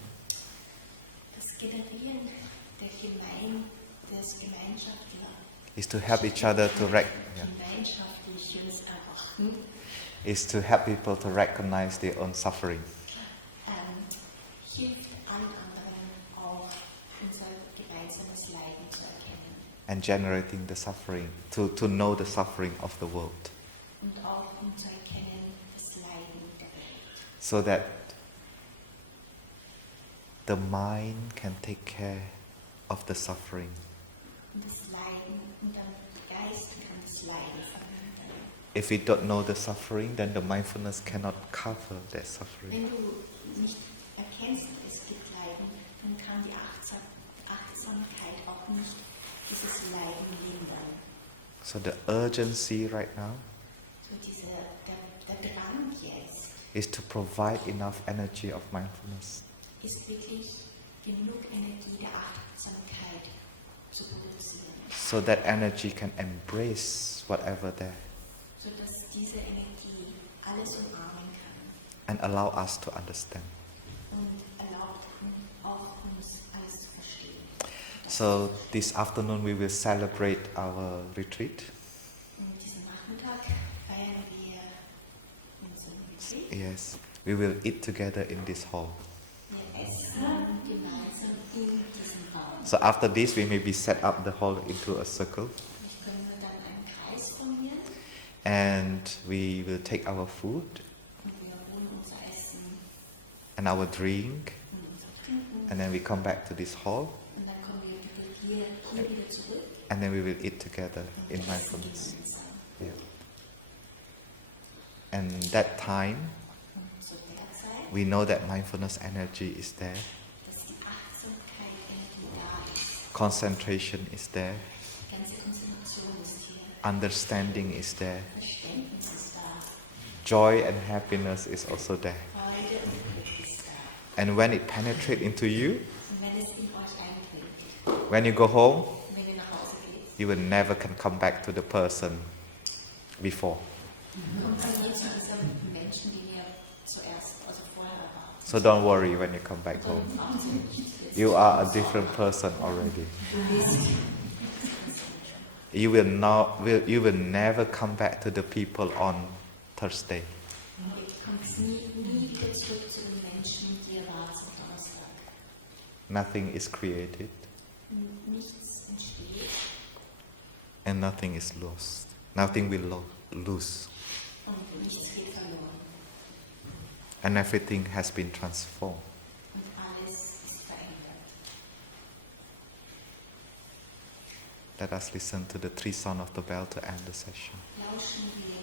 Das Generieren des Gemeinschaftler, is to help each other to gemeinschaftliches Erwachen, is to help people to recognize their own suffering. hilft allen anderen auch unser gemeinsames Leiden zu erkennen And generating the suffering, to know the suffering of the world, und auch zu erkennen das Leiden der Welt, so that the mind can take care of the suffering. und das Leiden und der Geist kann das Leiden verhindern. If we don't know the suffering, then the mindfulness cannot cover that suffering. Wenn du nicht erkennst, es gibt Leiden, dann kann die Achtsamkeit auch nicht dieses Leiden lindern. So the urgency right now So der Drang jetzt is to provide enough energy of mindfulness ist wirklich genug Energie der Achtsamkeit zu produzieren, so that energy can embrace whatever there sodass diese Energie alles umarmen kann and allow us to understand. und und erlaubt auch uns alles zu verstehen. So this afternoon we will celebrate our retreat. Und diesen Nachmittag feiern wir unseren Retreat. Yes, we will eat together in this hall. Wir essen gemeinsam in diesem Raum. So after this we maybe set up the hall into a circle. Ich können wir dann einen Kreis formieren And we will take our food und wir holen unser Essen and our drink, und unser Trinken and then we come back to this hall, und dann kommen wir hier wieder zurück and then we will eat together in und essen mindfulness. gemeinsam. Yeah. And that time, Und zu der Zeit, we know that mindfulness energy is there, dass die Achtsamkeit Energie da ist, concentration is there, die ganze Konzentration ist hier, understanding is there, Verständnis ist da, joy and happiness is also there. Freude und Glück ist da. And when it penetrates into you, Und wenn es in euch eintritt, when you go home, wenn ihr nach Hause geht, you will never can come back to the person before. kommt ihr nie zu diesem Menschen, den ihr zuerst, also vorher wart. So don't worry when you come back home. Braucht ihr nicht. You are a different person already. Du bist You will never come back to the people on Thursday. Ihr kommt nie wieder zurück zu den Menschen, die ihr wart am Donnerstag. Nothing is created Nichts entsteht and nothing is lost. Nothing will lose. und nichts geht verloren. And everything has been transformed. Und alles ist verändert. Let us listen to the three sound of the bell to end the session. Lauschen wir